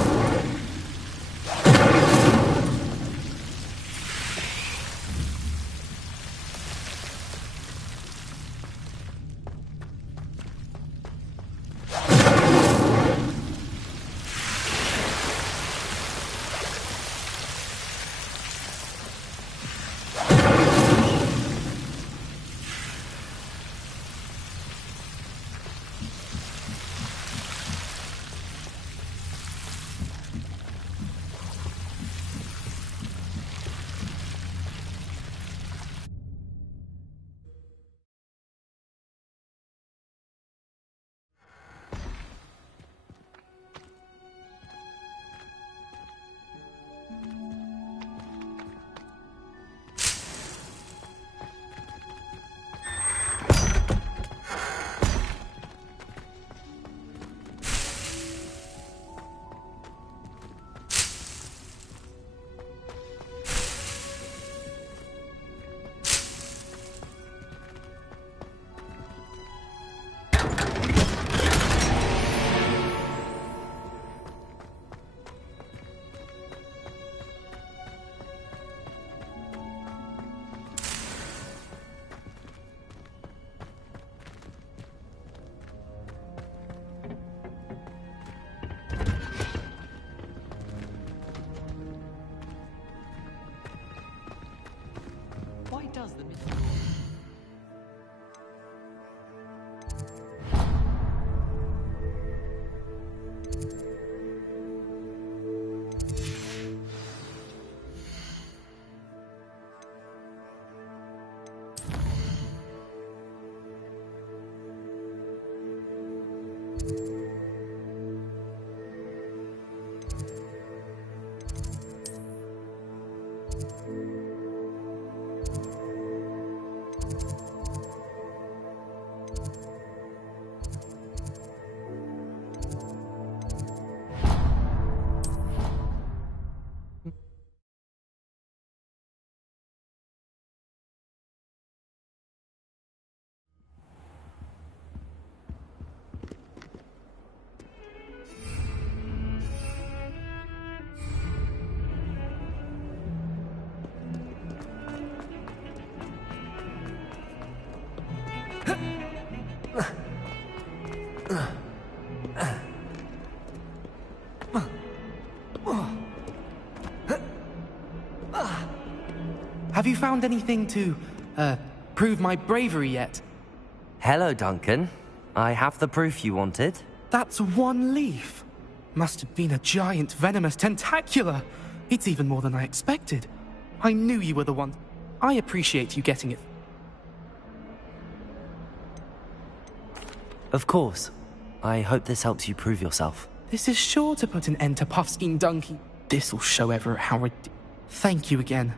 Why does the Have you found anything to, prove my bravery yet? Hello, Duncan. I have the proof you wanted. That's one leaf. Must have been a giant venomous tentacula. It's even more than I expected. I knew you were the one. I appreciate you getting it. Of course. I hope this helps you prove yourself. This is sure to put an end to Puffskein Duncan. This'll show Everett how Thank you again.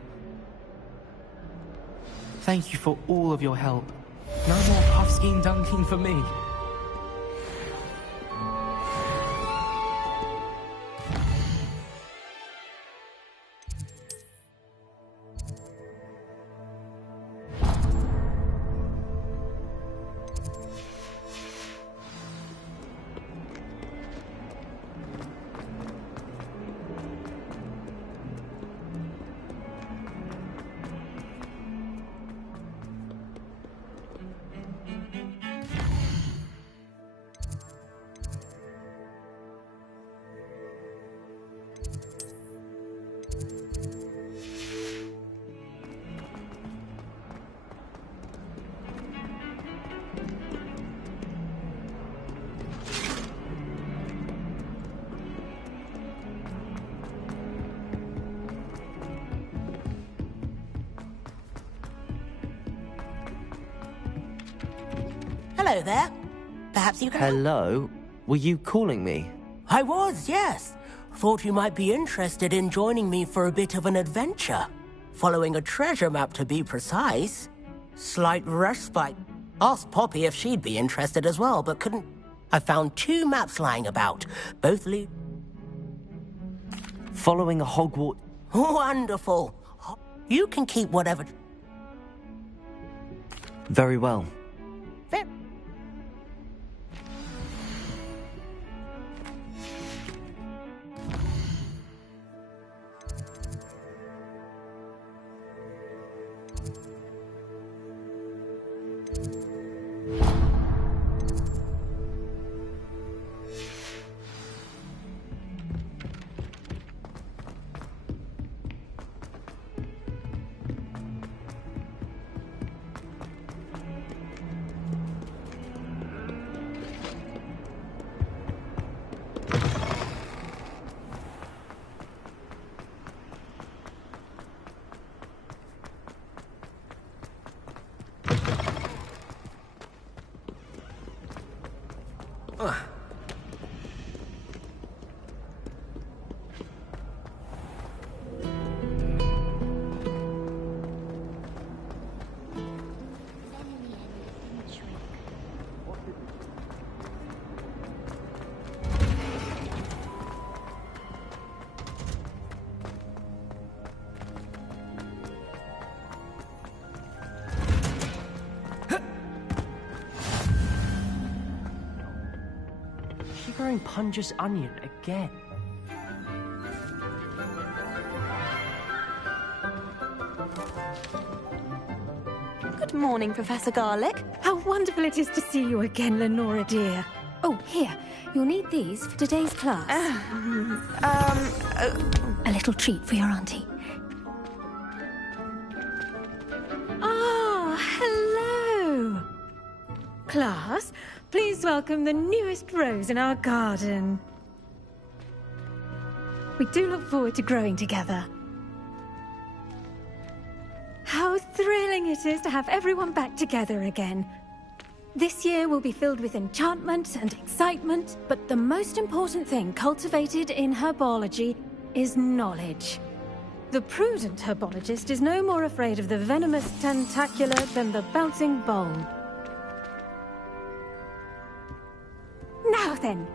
Thank you for all of your help. No more Puffskein Duncan for me. Hello there. Perhaps you can... Hello? Were you calling me? I was, yes. Thought you might be interested in joining me for a bit of an adventure. Following a treasure map, to be precise. Slight respite. Asked Poppy if she'd be interested as well, but couldn't. I found 2 maps lying about. Both lead... Following a Hogwarts... Wonderful. You can keep whatever... Very well. Shivering Punger's onion again. Good morning, Professor Garlick. How wonderful it is to see you again, Lenora dear. Oh, here. You'll need these for today's class. A little treat for your auntie. Ah, hello. Class, please welcome the newest rose in our garden. We do look forward to growing together. How thrilling it is to have everyone back together again. This year will be filled with enchantment and excitement, but the most important thing cultivated in herbology is knowledge. The prudent herbologist is no more afraid of the venomous tentacula than the bouncing bulb. Now then,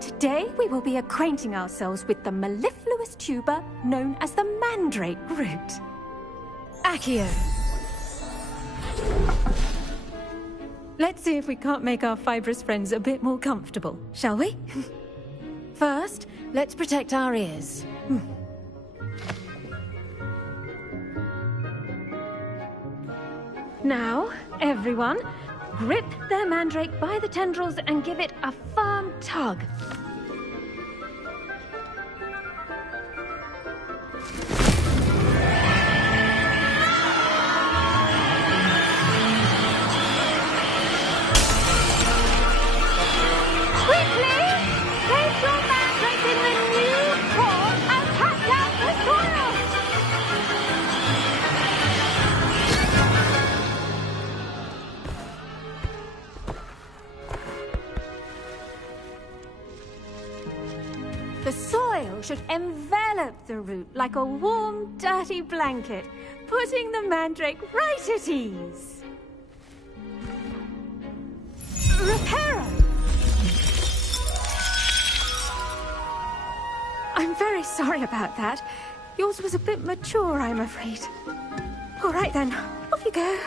today we will be acquainting ourselves with the mellifluous tuber known as the mandrake root. Accio. Let's see if we can't make our fibrous friends a bit more comfortable, shall we? First, let's protect our ears. Now, everyone, grip their mandrake by the tendrils and give it a firm tug. The soil should envelop the root like a warm, dirty blanket, putting the mandrake right at ease. Reparo! I'm very sorry about that. Yours was a bit mature, I'm afraid. All right then, off you go.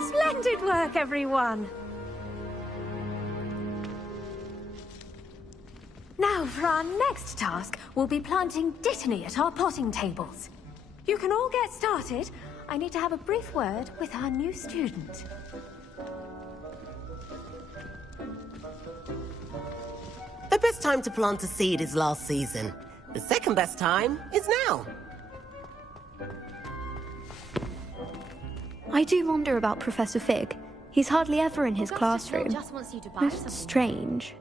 Splendid work, everyone! Now, for our next task, we'll be planting Dittany at our potting tables. You can all get started. I need to have a brief word with our new student. The best time to plant a seed is last season. The second best time is now. I do wonder about Professor Fig. He's hardly ever in his classroom. Most strange.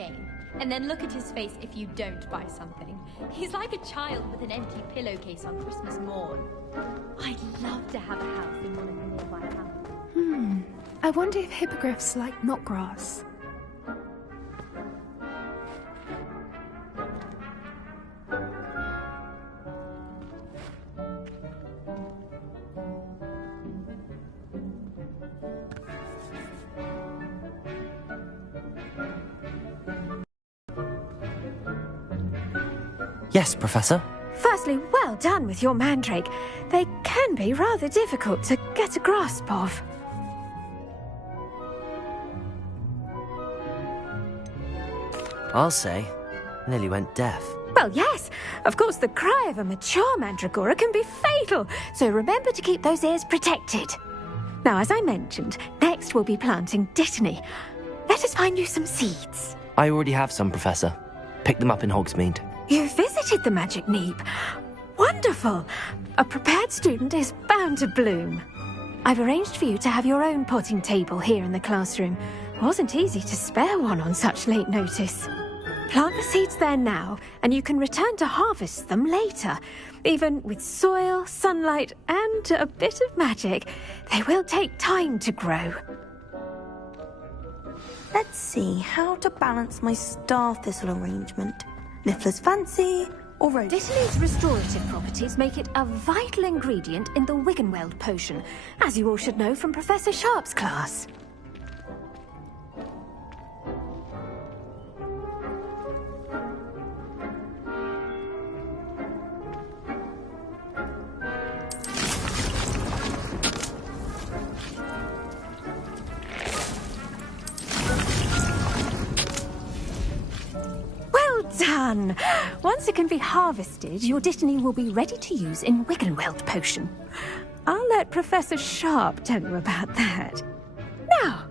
game, and then look at his face if you don't buy something. He's like a child with an empty pillowcase on Christmas morn. I'd love to have a house in one of the nearby houses. I wonder if hippogriffs like knotgrass. Yes, Professor? Firstly, well done with your mandrake. They can be rather difficult to get a grasp of. I'll say. Nearly went deaf. Well, yes. Of course, the cry of a mature mandragora can be fatal, so remember to keep those ears protected. Now, as I mentioned, next we'll be planting Dittany. Let us find you some seeds. I already have some, Professor. Picked them up in Hogsmeade. You visited the Magic Neep. Wonderful! A prepared student is bound to bloom. I've arranged for you to have your own potting table here in the classroom. Wasn't easy to spare one on such late notice. Plant the seeds there now, and you can return to harvest them later. Even with soil, sunlight, and a bit of magic, they will take time to grow. Let's see how to balance my star thistle arrangement. Niffler's fancy, or rose. Dittany's restorative properties make it a vital ingredient in the Wiggenweld potion, as you all should know from Professor Sharp's class. Done! Once it can be harvested, your Dittany will be ready to use in Wiggenweld potion. I'll let Professor Sharp tell you about that. Now,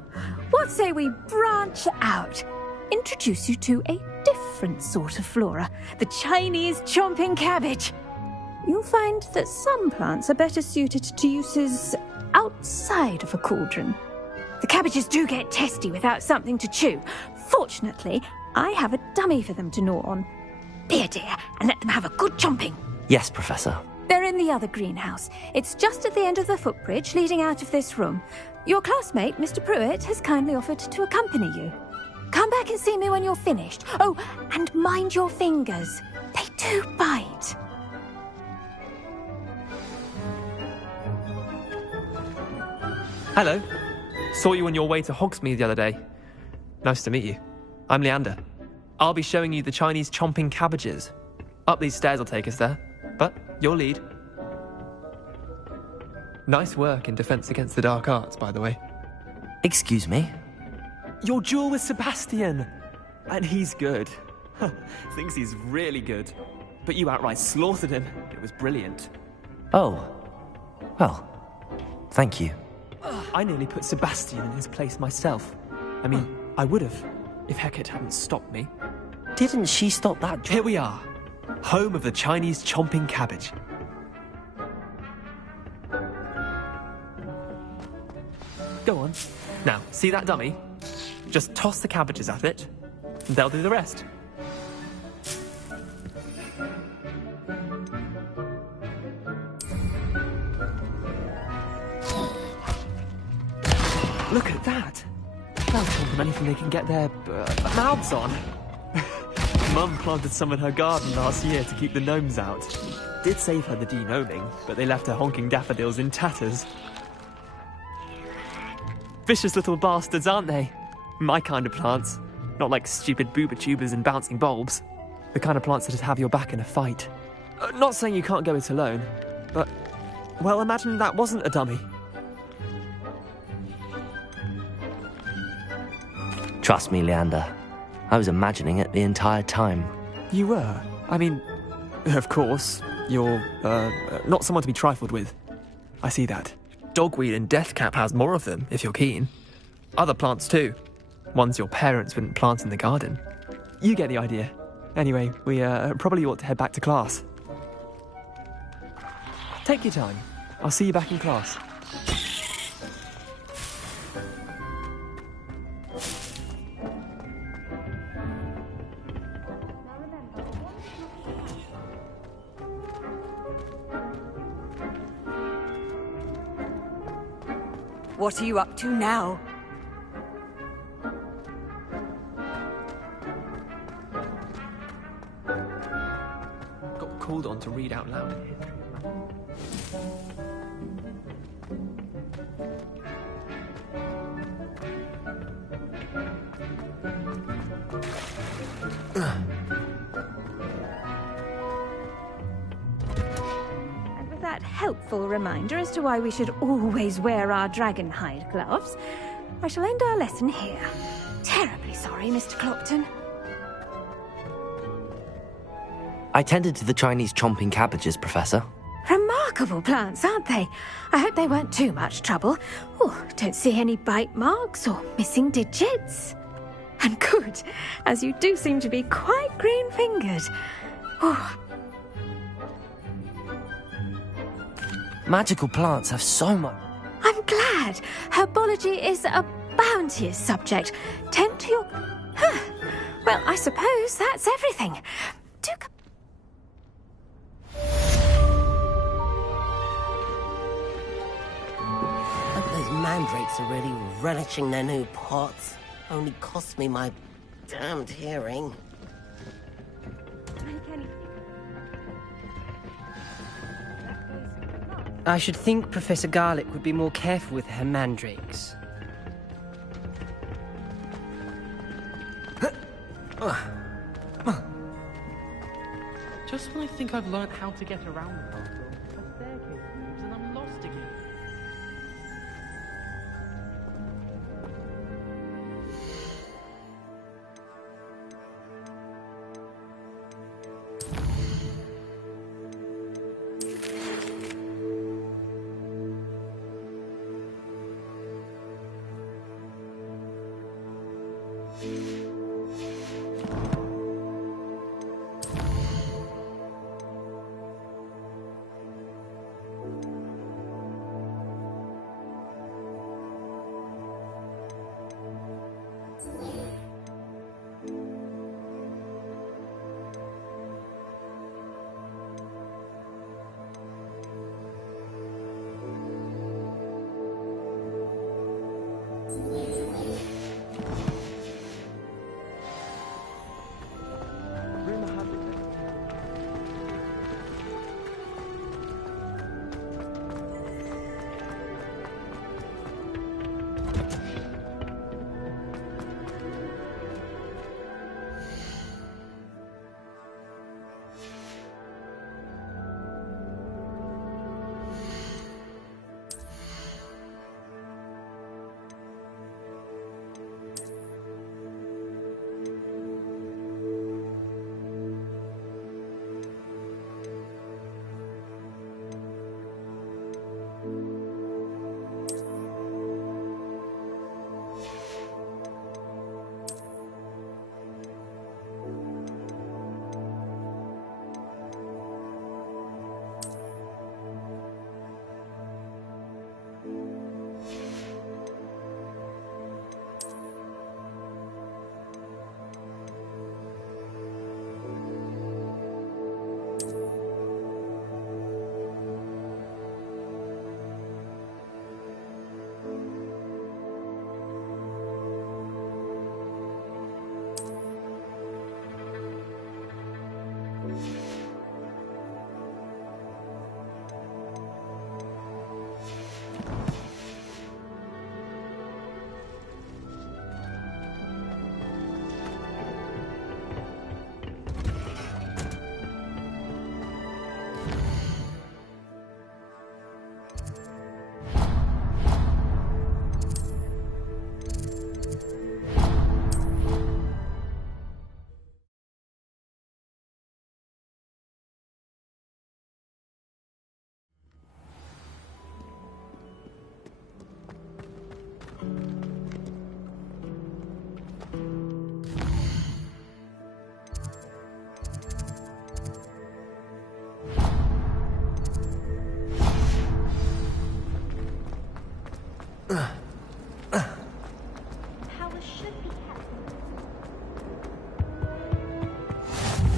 what say we branch out? Introduce you to a different sort of flora, the Chinese chomping cabbage. You'll find that some plants are better suited to uses outside of a cauldron. The cabbages do get testy without something to chew. Fortunately, I have a dummy for them to gnaw on. Be a dear and let them have a good chomping. Yes, Professor. They're in the other greenhouse. It's just at the end of the footbridge leading out of this room. Your classmate, Mr. Pruitt, has kindly offered to accompany you. Come back and see me when you're finished. Oh, and mind your fingers. They do bite. Hello. Saw you on your way to Hogsmeade the other day. Nice to meet you. I'm Leander. I'll be showing you the Chinese chomping cabbages. Up these stairs will take us there, but you'll lead. Nice work in Defense Against the Dark Arts, by the way. Excuse me? Your duel with Sebastian! And he's good. Thinks he's really good. But you outright slaughtered him. It was brilliant. Oh. Well, thank you. I nearly put Sebastian in his place myself. I mean, I would have, if Hecate hadn't stopped me. Didn't she stop that? Here we are, home of the Chinese chomping cabbage. Go on. Now, see that dummy? Just toss the cabbages at it, and they'll do the rest. Look at that! They'll chomp on anything they can get their mouths on. Mum planted some in her garden last year to keep the gnomes out. Did save her the de-gnoming, but they left her honking daffodils in tatters. Vicious little bastards, aren't they? My kind of plants. Not like stupid booba tubers and bouncing bulbs. The kind of plants that'd have your back in a fight. Not saying you can't go it alone, but... well, imagine that wasn't a dummy. Trust me, Leander. I was imagining it the entire time. You were? I mean, of course, you're, not someone to be trifled with. I see that. Dogweed and deathcap has more of them, if you're keen. Other plants too. Ones your parents wouldn't plant in the garden. You get the idea. Anyway, we, probably ought to head back to class. Take your time. I'll see you back in class. What are you up to now? Got called on to read out loud. And with that helpful reminder as to why we should always wear our dragon hide gloves, I shall end our lesson here. Terribly sorry, Mr. Clopton. I tended to the Chinese chomping cabbages, Professor. Remarkable plants, aren't they? I hope they weren't too much trouble. Oh, don't see any bite marks or missing digits. And good, as you do seem to be quite green-fingered. Oh. Magical plants have so much... I'm glad. Herbology is a bounteous subject. Tend to your... Huh. Well, I suppose that's everything. Do come... Those mandrakes are really relishing their new pots. Only cost me my damned hearing. I should think Professor Garlick would be more careful with her mandrakes. Just when I think I've learned how to get around the castle, a staircase moves and I'm lost again.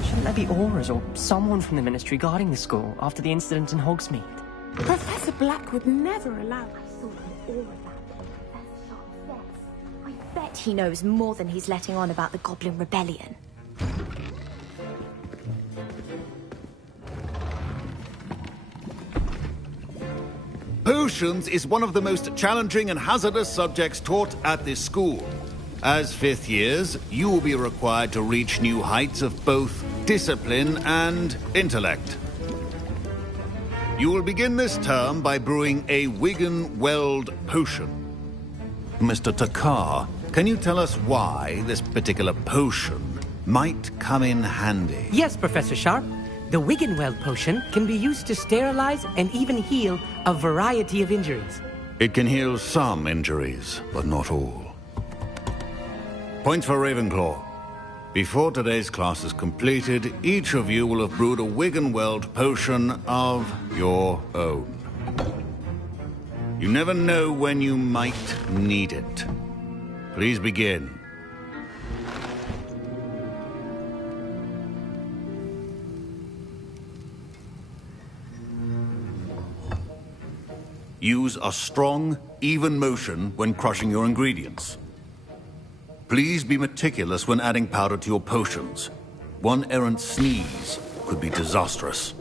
Shouldn't there be Aurors or someone from the Ministry guarding the school after the incident in Hogsmeade? Professor Black would never allow us. all about what Professor Sharp says. I bet he knows more than he's letting on about the Goblin Rebellion. Potions is one of the most challenging and hazardous subjects taught at this school. As fifth years, you will be required to reach new heights of both discipline and intellect. You will begin this term by brewing a Wiggenweld potion. Mr. Takar, can you tell us why this particular potion might come in handy? Yes, Professor Sharp. The Wiggenweld potion can be used to sterilize and even heal a variety of injuries. It can heal some injuries, but not all. Points for Ravenclaw. Before today's class is completed, each of you will have brewed a Wiggenweld potion of your own. You never know when you might need it. Please begin. Use a strong, even motion when crushing your ingredients. Please be meticulous when adding powder to your potions. One errant sneeze could be disastrous.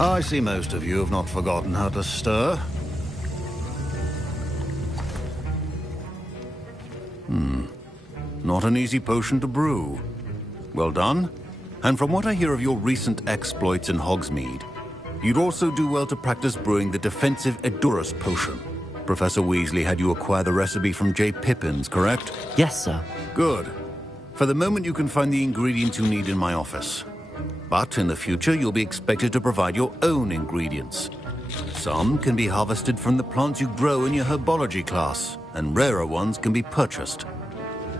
I see most of you have not forgotten how to stir. Not an easy potion to brew. Well done. And from what I hear of your recent exploits in Hogsmeade, you'd also do well to practice brewing the defensive Edurus potion. Professor Weasley had you acquire the recipe from J. Pippins, correct? Yes, sir. Good. For the moment, you can find the ingredients you need in my office. But in the future, you'll be expected to provide your own ingredients. Some can be harvested from the plants you grow in your herbology class, and rarer ones can be purchased.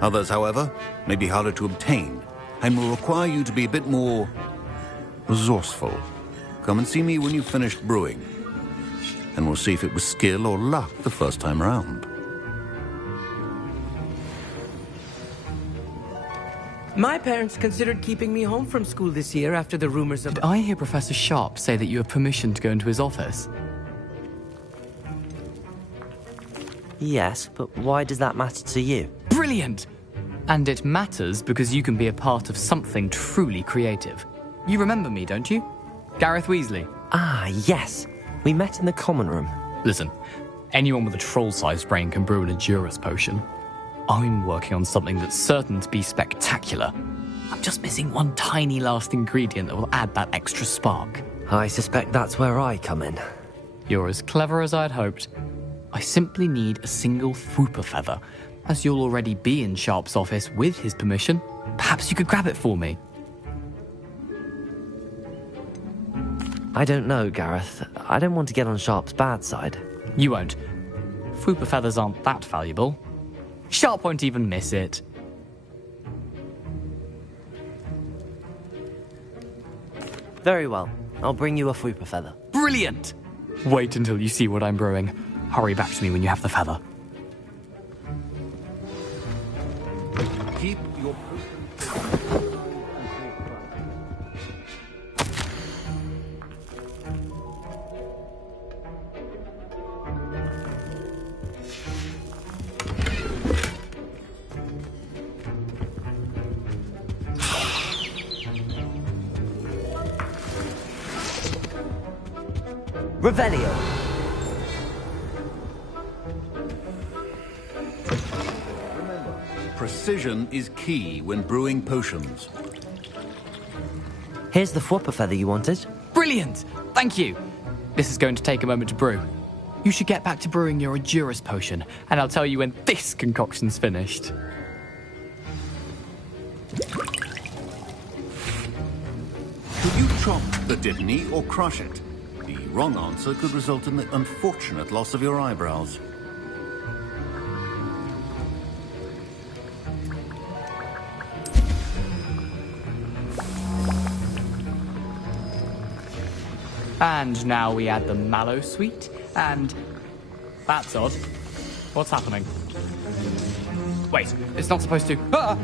Others, however, may be harder to obtain, and will require you to be a bit more resourceful. Come and see me when you've finished brewing, and we'll see if it was skill or luck the first time round. My parents considered keeping me home from school this year after the rumors of... Did I hear Professor Sharp say that you have permission to go into his office? Yes, but why does that matter to you? Brilliant! And it matters because you can be a part of something truly creative. You remember me, don't you? Gareth Weasley. Ah, yes. We met in the common room. Listen, anyone with a troll-sized brain can brew an Edurus potion. I'm working on something that's certain to be spectacular. I'm just missing one tiny last ingredient that will add that extra spark. I suspect that's where I come in. You're as clever as I'd hoped. I simply need a single Fwooper feather. As you'll already be in Sharp's office with his permission, perhaps you could grab it for me. I don't know, Gareth. I don't want to get on Sharp's bad side. You won't. Fwooper feathers aren't that valuable. Sharp won't even miss it. Very well. I'll bring you a Fwooper feather. Brilliant! Wait until you see what I'm brewing. Hurry back to me when you have the feather. Keep your... Revelio. Remember, precision is key when brewing potions. Here's the Fwooper feather you wanted. Brilliant! Thank you. This is going to take a moment to brew. You should get back to brewing your Edurus potion, and I'll tell you when this concoction's finished. Should you chop the Dittany or crush it? The wrong answer could result in the unfortunate loss of your eyebrows. And now we add the mallow sweet, and... That's odd. What's happening? Wait, it's not supposed to... Ah!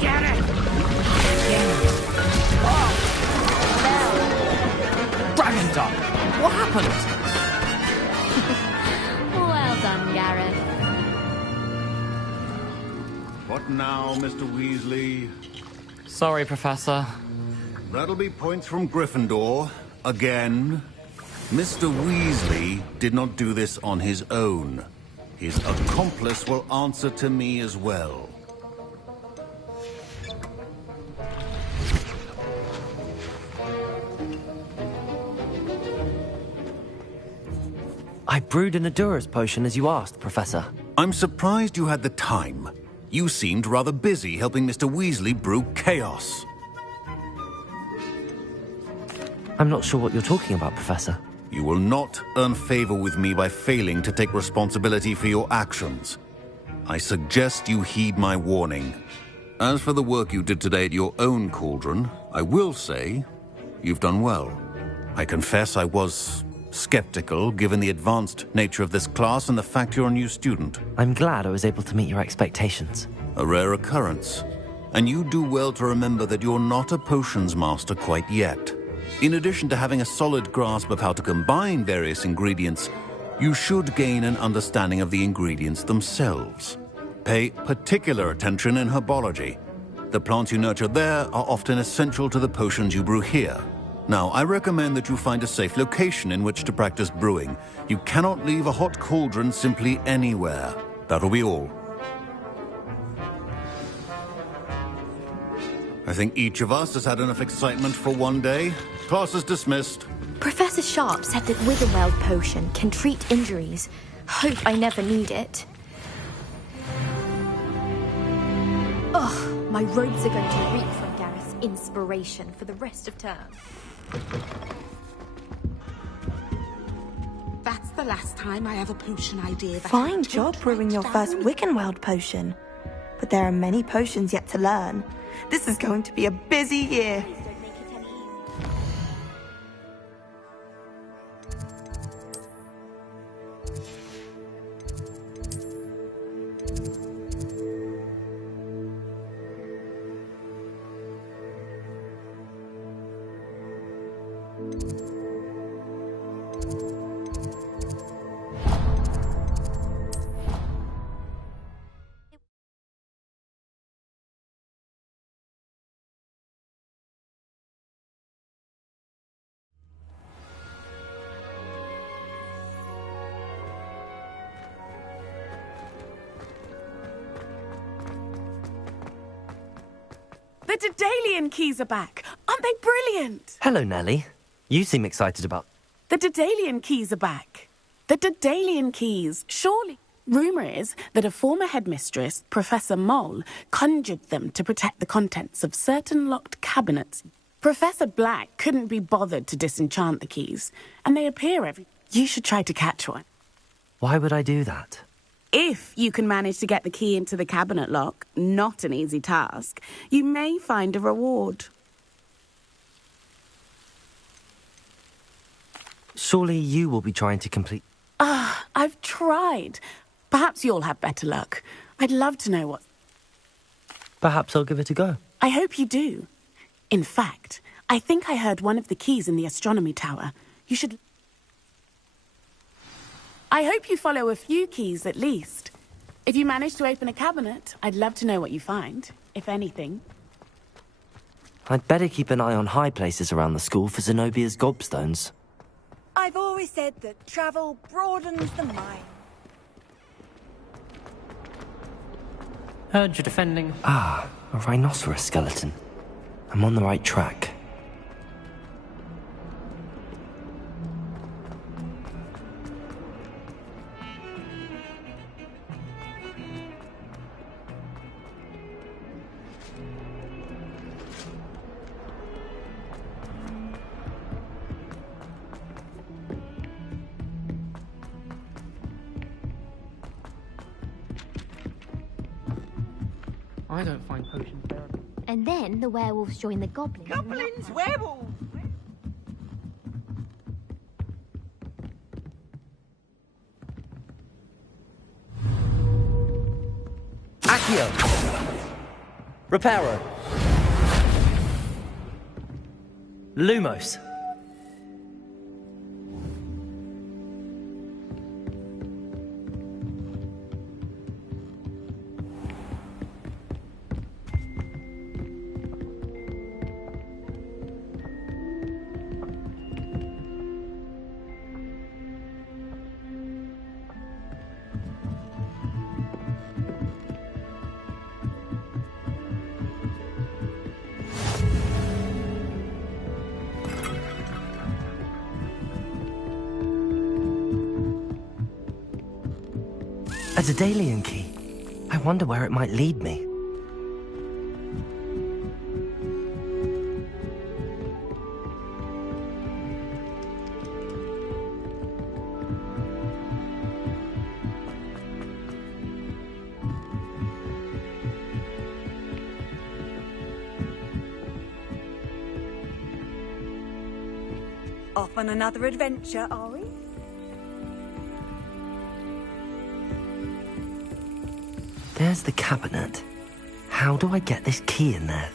Get it! Oh! Dragon Dog! What happened? Well done, Gareth. What now, Mr. Weasley? Sorry, Professor. That'll be points from Gryffindor. Again. Mr. Weasley did not do this on his own. His accomplice will answer to me as well. I brewed an Adura's potion as you asked, Professor. I'm surprised you had the time. You seemed rather busy helping Mr. Weasley brew chaos. I'm not sure what you're talking about, Professor. You will not earn favor with me by failing to take responsibility for your actions. I suggest you heed my warning. As for the work you did today at your own cauldron, I will say you've done well. I confess I was skeptical given the advanced nature of this class and the fact you're a new student. I'm glad I was able to meet your expectations. A rare occurrence. And you do well to remember that you're not a potions master quite yet. In addition to having a solid grasp of how to combine various ingredients, you should gain an understanding of the ingredients themselves. Pay particular attention in herbology. The plants you nurture there are often essential to the potions you brew here. Now, I recommend that you find a safe location in which to practice brewing. You cannot leave a hot cauldron simply anywhere. That'll be all. I think each of us has had enough excitement for one day. Class is dismissed. Professor Sharp said that Wiggenweld potion can treat injuries. Hope I never need it. Ugh, my robes are going to reek from Gareth's inspiration for the rest of term. That's the last time I have a potion idea. Fine job brewing your first Wiggenweld potion. But there are many potions yet to learn. This is going to be a busy year. The Daedalian keys are back. Aren't they brilliant? Hello, Nellie. You seem excited about... The Daedalian keys are back. The Daedalian keys, surely. Rumour is that a former headmistress, Professor Moll, conjured them to protect the contents of certain locked cabinets. Professor Black couldn't be bothered to disenchant the keys, and they appear every... You should try to catch one. Why would I do that? If you can manage to get the key into the cabinet lock, not an easy task, you may find a reward. Surely you will be trying to complete... I've tried. Perhaps you'll have better luck. I'd love to know what... Perhaps I'll give it a go. I hope you do. In fact, I think I heard one of the keys in the astronomy tower. You should... I hope you follow a few keys at least. If you manage to open a cabinet, I'd love to know what you find, if anything. I'd better keep an eye on high places around the school for Zenobia's gobstones. I've always said that travel broadens the mind. Heard you're defending. Ah, a rhinoceros skeleton. I'm on the right track. I don't find potions there. And then the werewolves join the goblins. Goblins, werewolves! Accio. Reparo. Lumos. A Daedalian key. I wonder where it might lead me. Off on another adventure, are we? There's the cabinet. How do I get this key in there?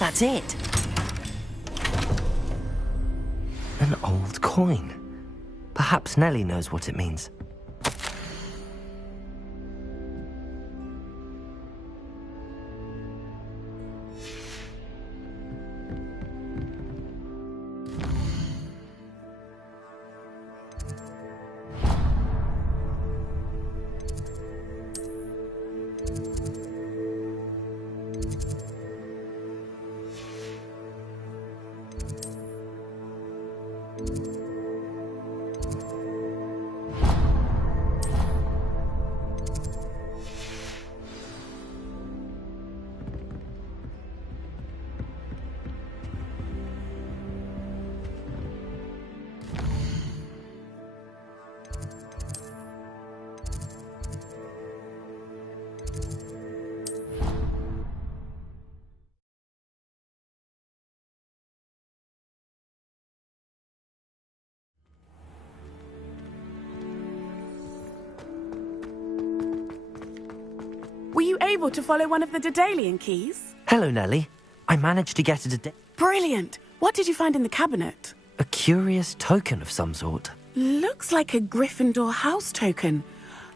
That's it. An old coin. Perhaps Nellie knows what it means. Were you able to follow one of the Daedalian keys? Hello, Nellie. I managed to get it Brilliant! What did you find in the cabinet? a curious token of some sort. Looks like a Gryffindor house token.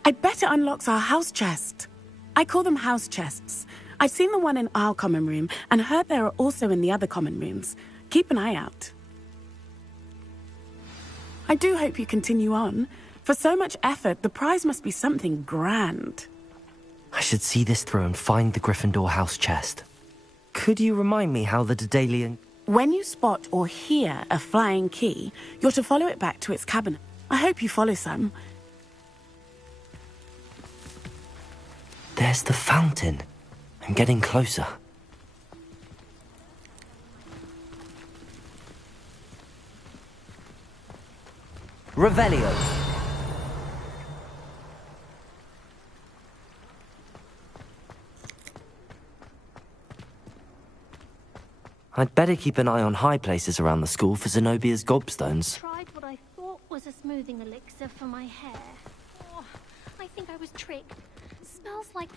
I bet it unlocks our house chest. I call them house chests. I've seen the one in our common room and heard there are also in the other common rooms. Keep an eye out. I do hope you continue on. For so much effort, the prize must be something grand. I should see this through and find the Gryffindor house chest. Could you remind me how the Daedalian... When you spot or hear a flying key, you're to follow it back to its cabinet. I hope you follow some. There's the fountain. I'm getting closer. Revelio. I'd better keep an eye on high places around the school for Zenobia's gobstones. Tried what I thought was a smoothing elixir for my hair. Oh, I think I was tricked. Smells like...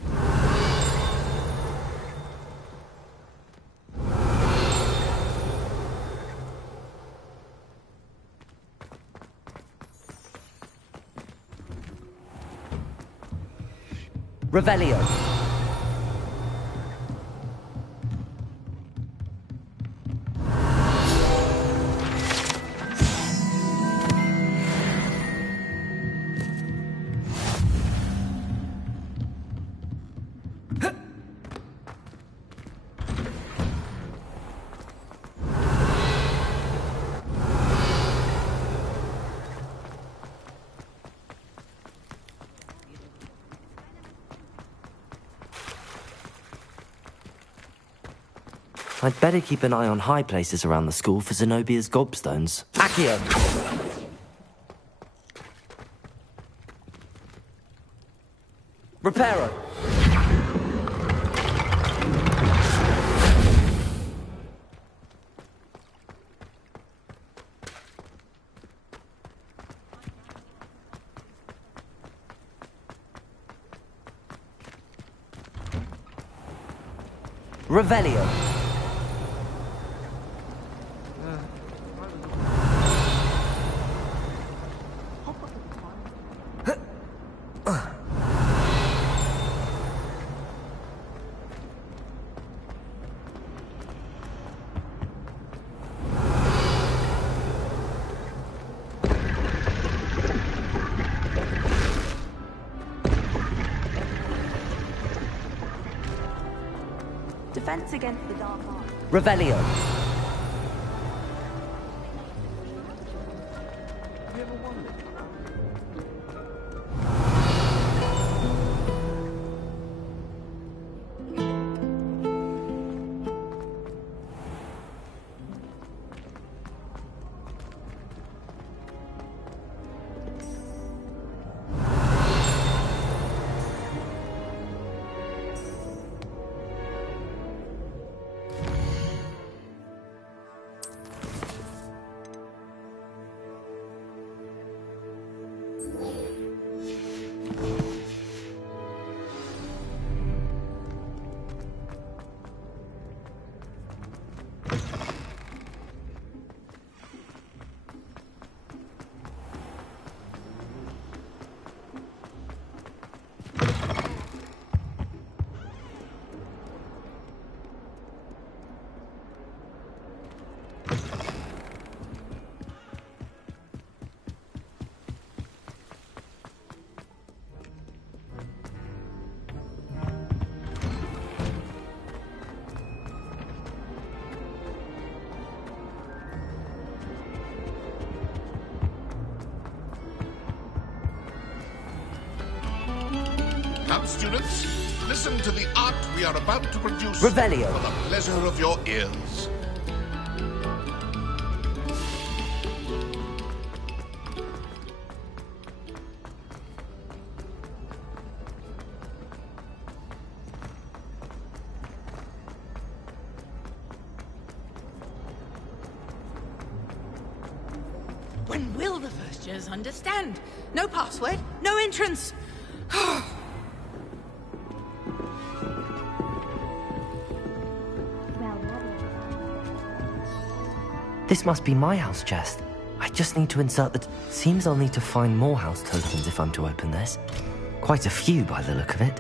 Revelio. I'd better keep an eye on high places around the school for Zenobia's gobstones. Accio! Reparo! Revelio. Defense against the dark arts. Revelio. Come, students, listen to the art we are about to produce Revelio. for the pleasure of your ears. When will the first years understand? No password, no entrance. This must be my house chest. I just need to insert the... Seems I'll need to find more house tokens if I'm to open this. Quite a few by the look of it.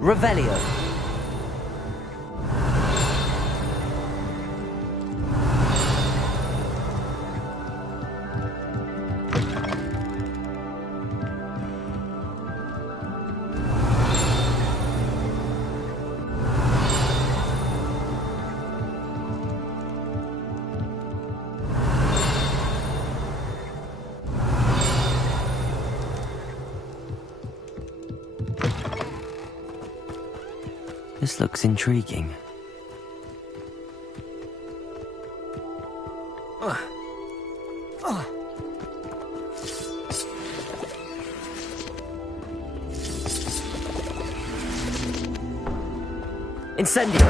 Revelio. This looks intriguing. Incendio!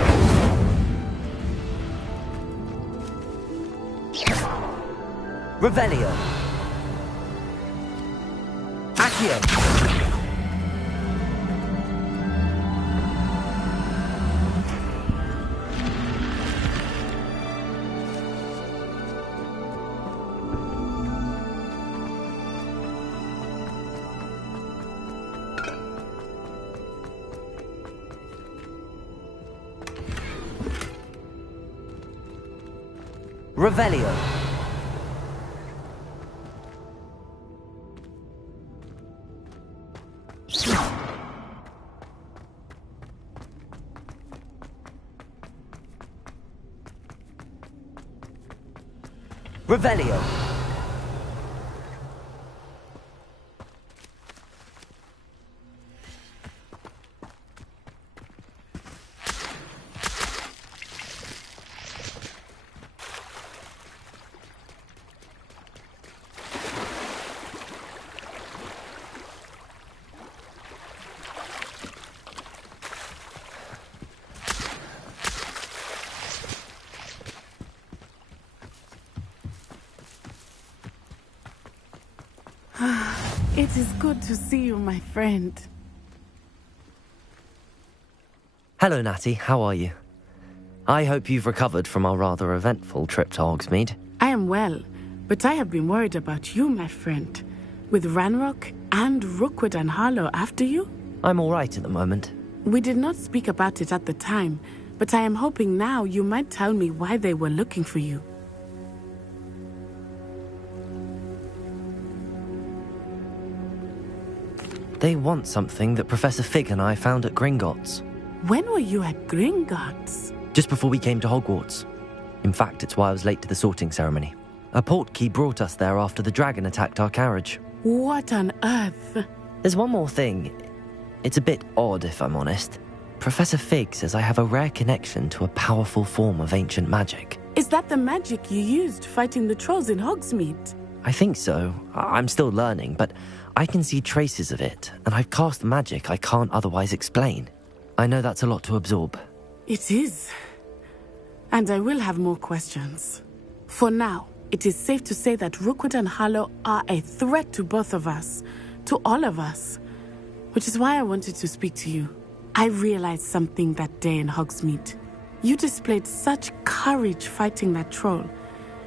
Revelio! Accio! Revelio. Revelio. It is good to see you, my friend. Hello, Natty. How are you? I hope you've recovered from our rather eventful trip to Hogsmeade. I am well, but I have been worried about you, my friend. With Ranrock and Rookwood and Harlow after you? I'm all right at the moment. We did not speak about it at the time, but I am hoping now you might tell me why they were looking for you. They want something that Professor Fig and I found at Gringotts. When were you at Gringotts? Just before we came to Hogwarts. In fact, it's why I was late to the sorting ceremony. A portkey brought us there after the dragon attacked our carriage. What on earth? There's one more thing. It's a bit odd, if I'm honest. Professor Fig says I have a rare connection to a powerful form of ancient magic. Is that the magic you used fighting the trolls in Hogsmeade? I think so. I'm still learning, but I can see traces of it, and I've cast magic I can't otherwise explain. I know that's a lot to absorb. It is. And I will have more questions. For now, it is safe to say that Rookwood and Harlow are a threat to both of us, to all of us. Which is why I wanted to speak to you. I realized something that day in Hogsmeade. You displayed such courage fighting that troll,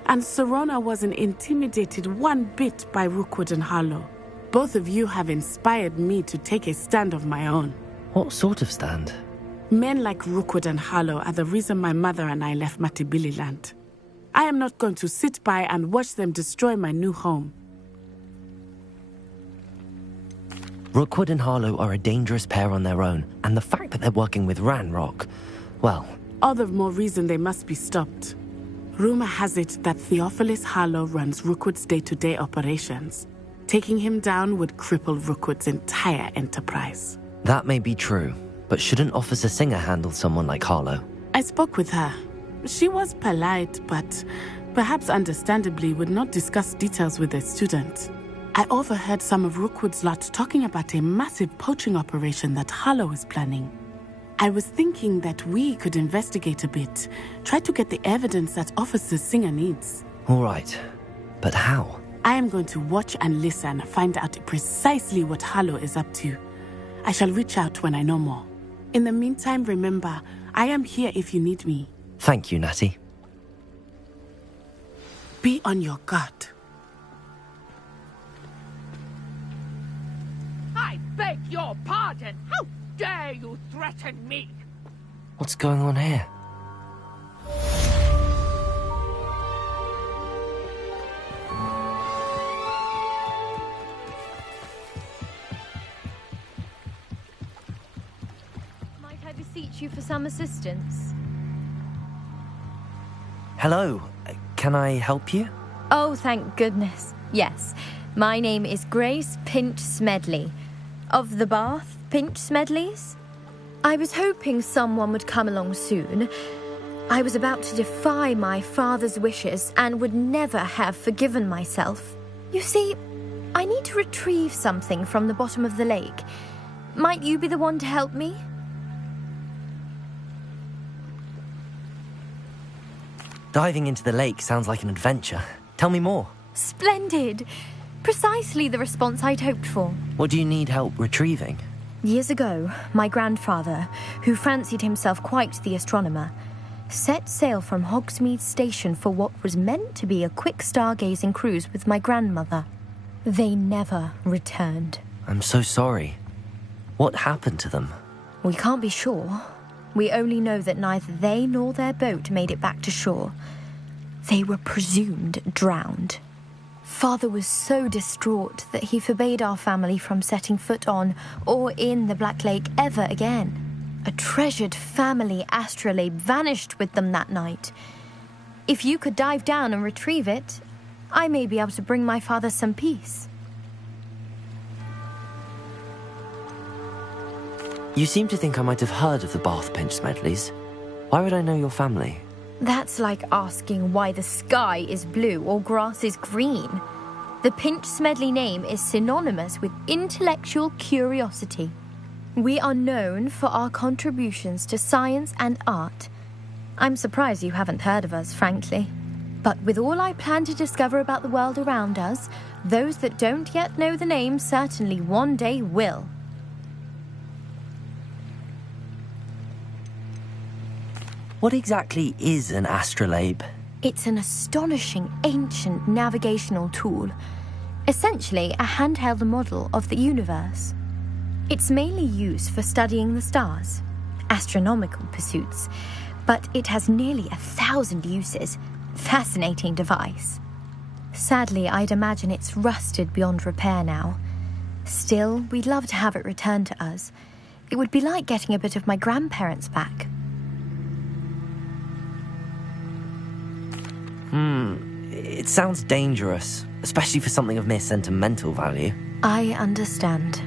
and Sirona wasn't intimidated one bit by Rookwood and Harlow. Both of you have inspired me to take a stand of my own. What sort of stand? Men like Rookwood and Harlow are the reason my mother and I left Matabeleland. I am not going to sit by and watch them destroy my new home. Rookwood and Harlow are a dangerous pair on their own, and the fact that they're working with Ranrock, well... All the more reason they must be stopped. Rumor has it that Theophilus Harlow runs Rookwood's day-to-day operations. Taking him down would cripple Rookwood's entire enterprise. That may be true, but shouldn't Officer Singer handle someone like Harlow? I spoke with her. She was polite, but perhaps understandably would not discuss details with a student. I overheard some of Rookwood's lot talking about a massive poaching operation that Harlow is planning. I was thinking that we could investigate a bit, try to get the evidence that Officer Singer needs. All right, but how? I am going to watch and listen, find out precisely what Harlow is up to. I shall reach out when I know more. In the meantime, remember, I am here if you need me. Thank you, Natty. Be on your guard. I beg your pardon. How dare you threaten me? What's going on here? Might I beseech you for some assistance? Hello. Can I help you? Oh, thank goodness. Yes. My name is Grace Pinch Smedley. Of the Bath Pinch Smedleys? I was hoping someone would come along soon. I was about to defy my father's wishes and would never have forgiven myself. You see, I need to retrieve something from the bottom of the lake. Might you be the one to help me? Diving into the lake sounds like an adventure. Tell me more. Splendid! Precisely the response I'd hoped for. What do you need help retrieving? Years ago, my grandfather, who fancied himself quite the astronomer, set sail from Hogsmeade Station for what was meant to be a quick stargazing cruise with my grandmother. They never returned. I'm so sorry. What happened to them? We can't be sure. We only know that neither they nor their boat made it back to shore. They were presumed drowned. Father was so distraught that he forbade our family from setting foot on or in the Black Lake ever again. A treasured family astrolabe vanished with them that night. If you could dive down and retrieve it, I may be able to bring my father some peace. You seem to think I might have heard of the Bath Pinch Smedleys. Why would I know your family? That's like asking why the sky is blue or grass is green. The Pinch Smedley name is synonymous with intellectual curiosity. We are known for our contributions to science and art. I'm surprised you haven't heard of us, frankly. But with all I plan to discover about the world around us, those that don't yet know the name certainly one day will. What exactly is an astrolabe? It's an astonishing ancient navigational tool. Essentially, a handheld model of the universe. It's mainly used for studying the stars, astronomical pursuits, but it has nearly 1,000 uses. Fascinating device. Sadly, I'd imagine it's rusted beyond repair now. Still, we'd love to have it returned to us. It would be like getting a bit of my grandparents back. It sounds dangerous, especially for something of mere sentimental value. I understand.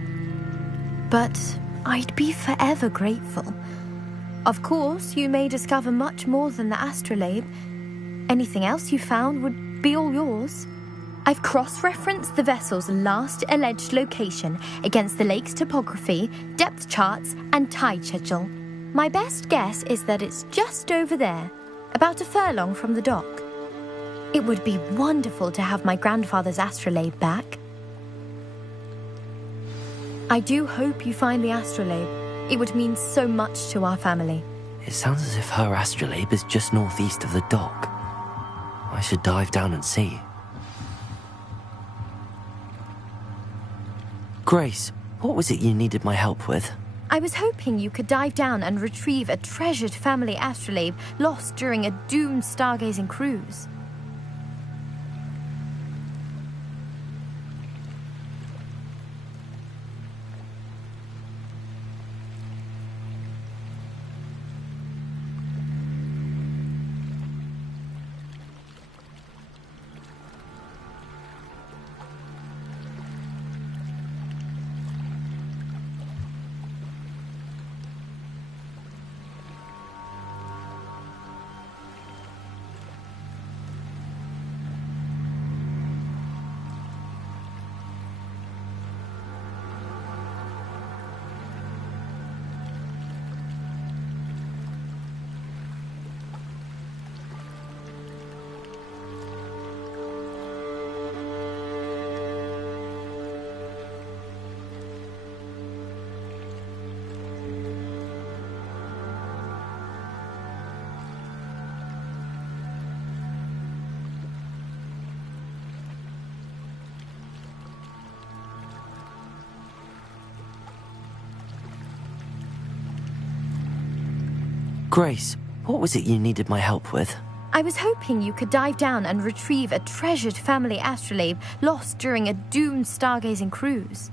But I'd be forever grateful. Of course, you may discover much more than the astrolabe. Anything else you found would be all yours. I've cross-referenced the vessel's last alleged location against the lake's topography, depth charts, and tide schedule. My best guess is that it's just over there, about a furlong from the dock. It would be wonderful to have my grandfather's astrolabe back. I do hope you find the astrolabe. It would mean so much to our family. It sounds as if her astrolabe is just northeast of the dock. I should dive down and see. Grace, what was it you needed my help with? I was hoping you could dive down and retrieve a treasured family astrolabe lost during a doomed stargazing cruise. Grace, what was it you needed my help with? I was hoping you could dive down and retrieve a treasured family astrolabe lost during a doomed stargazing cruise.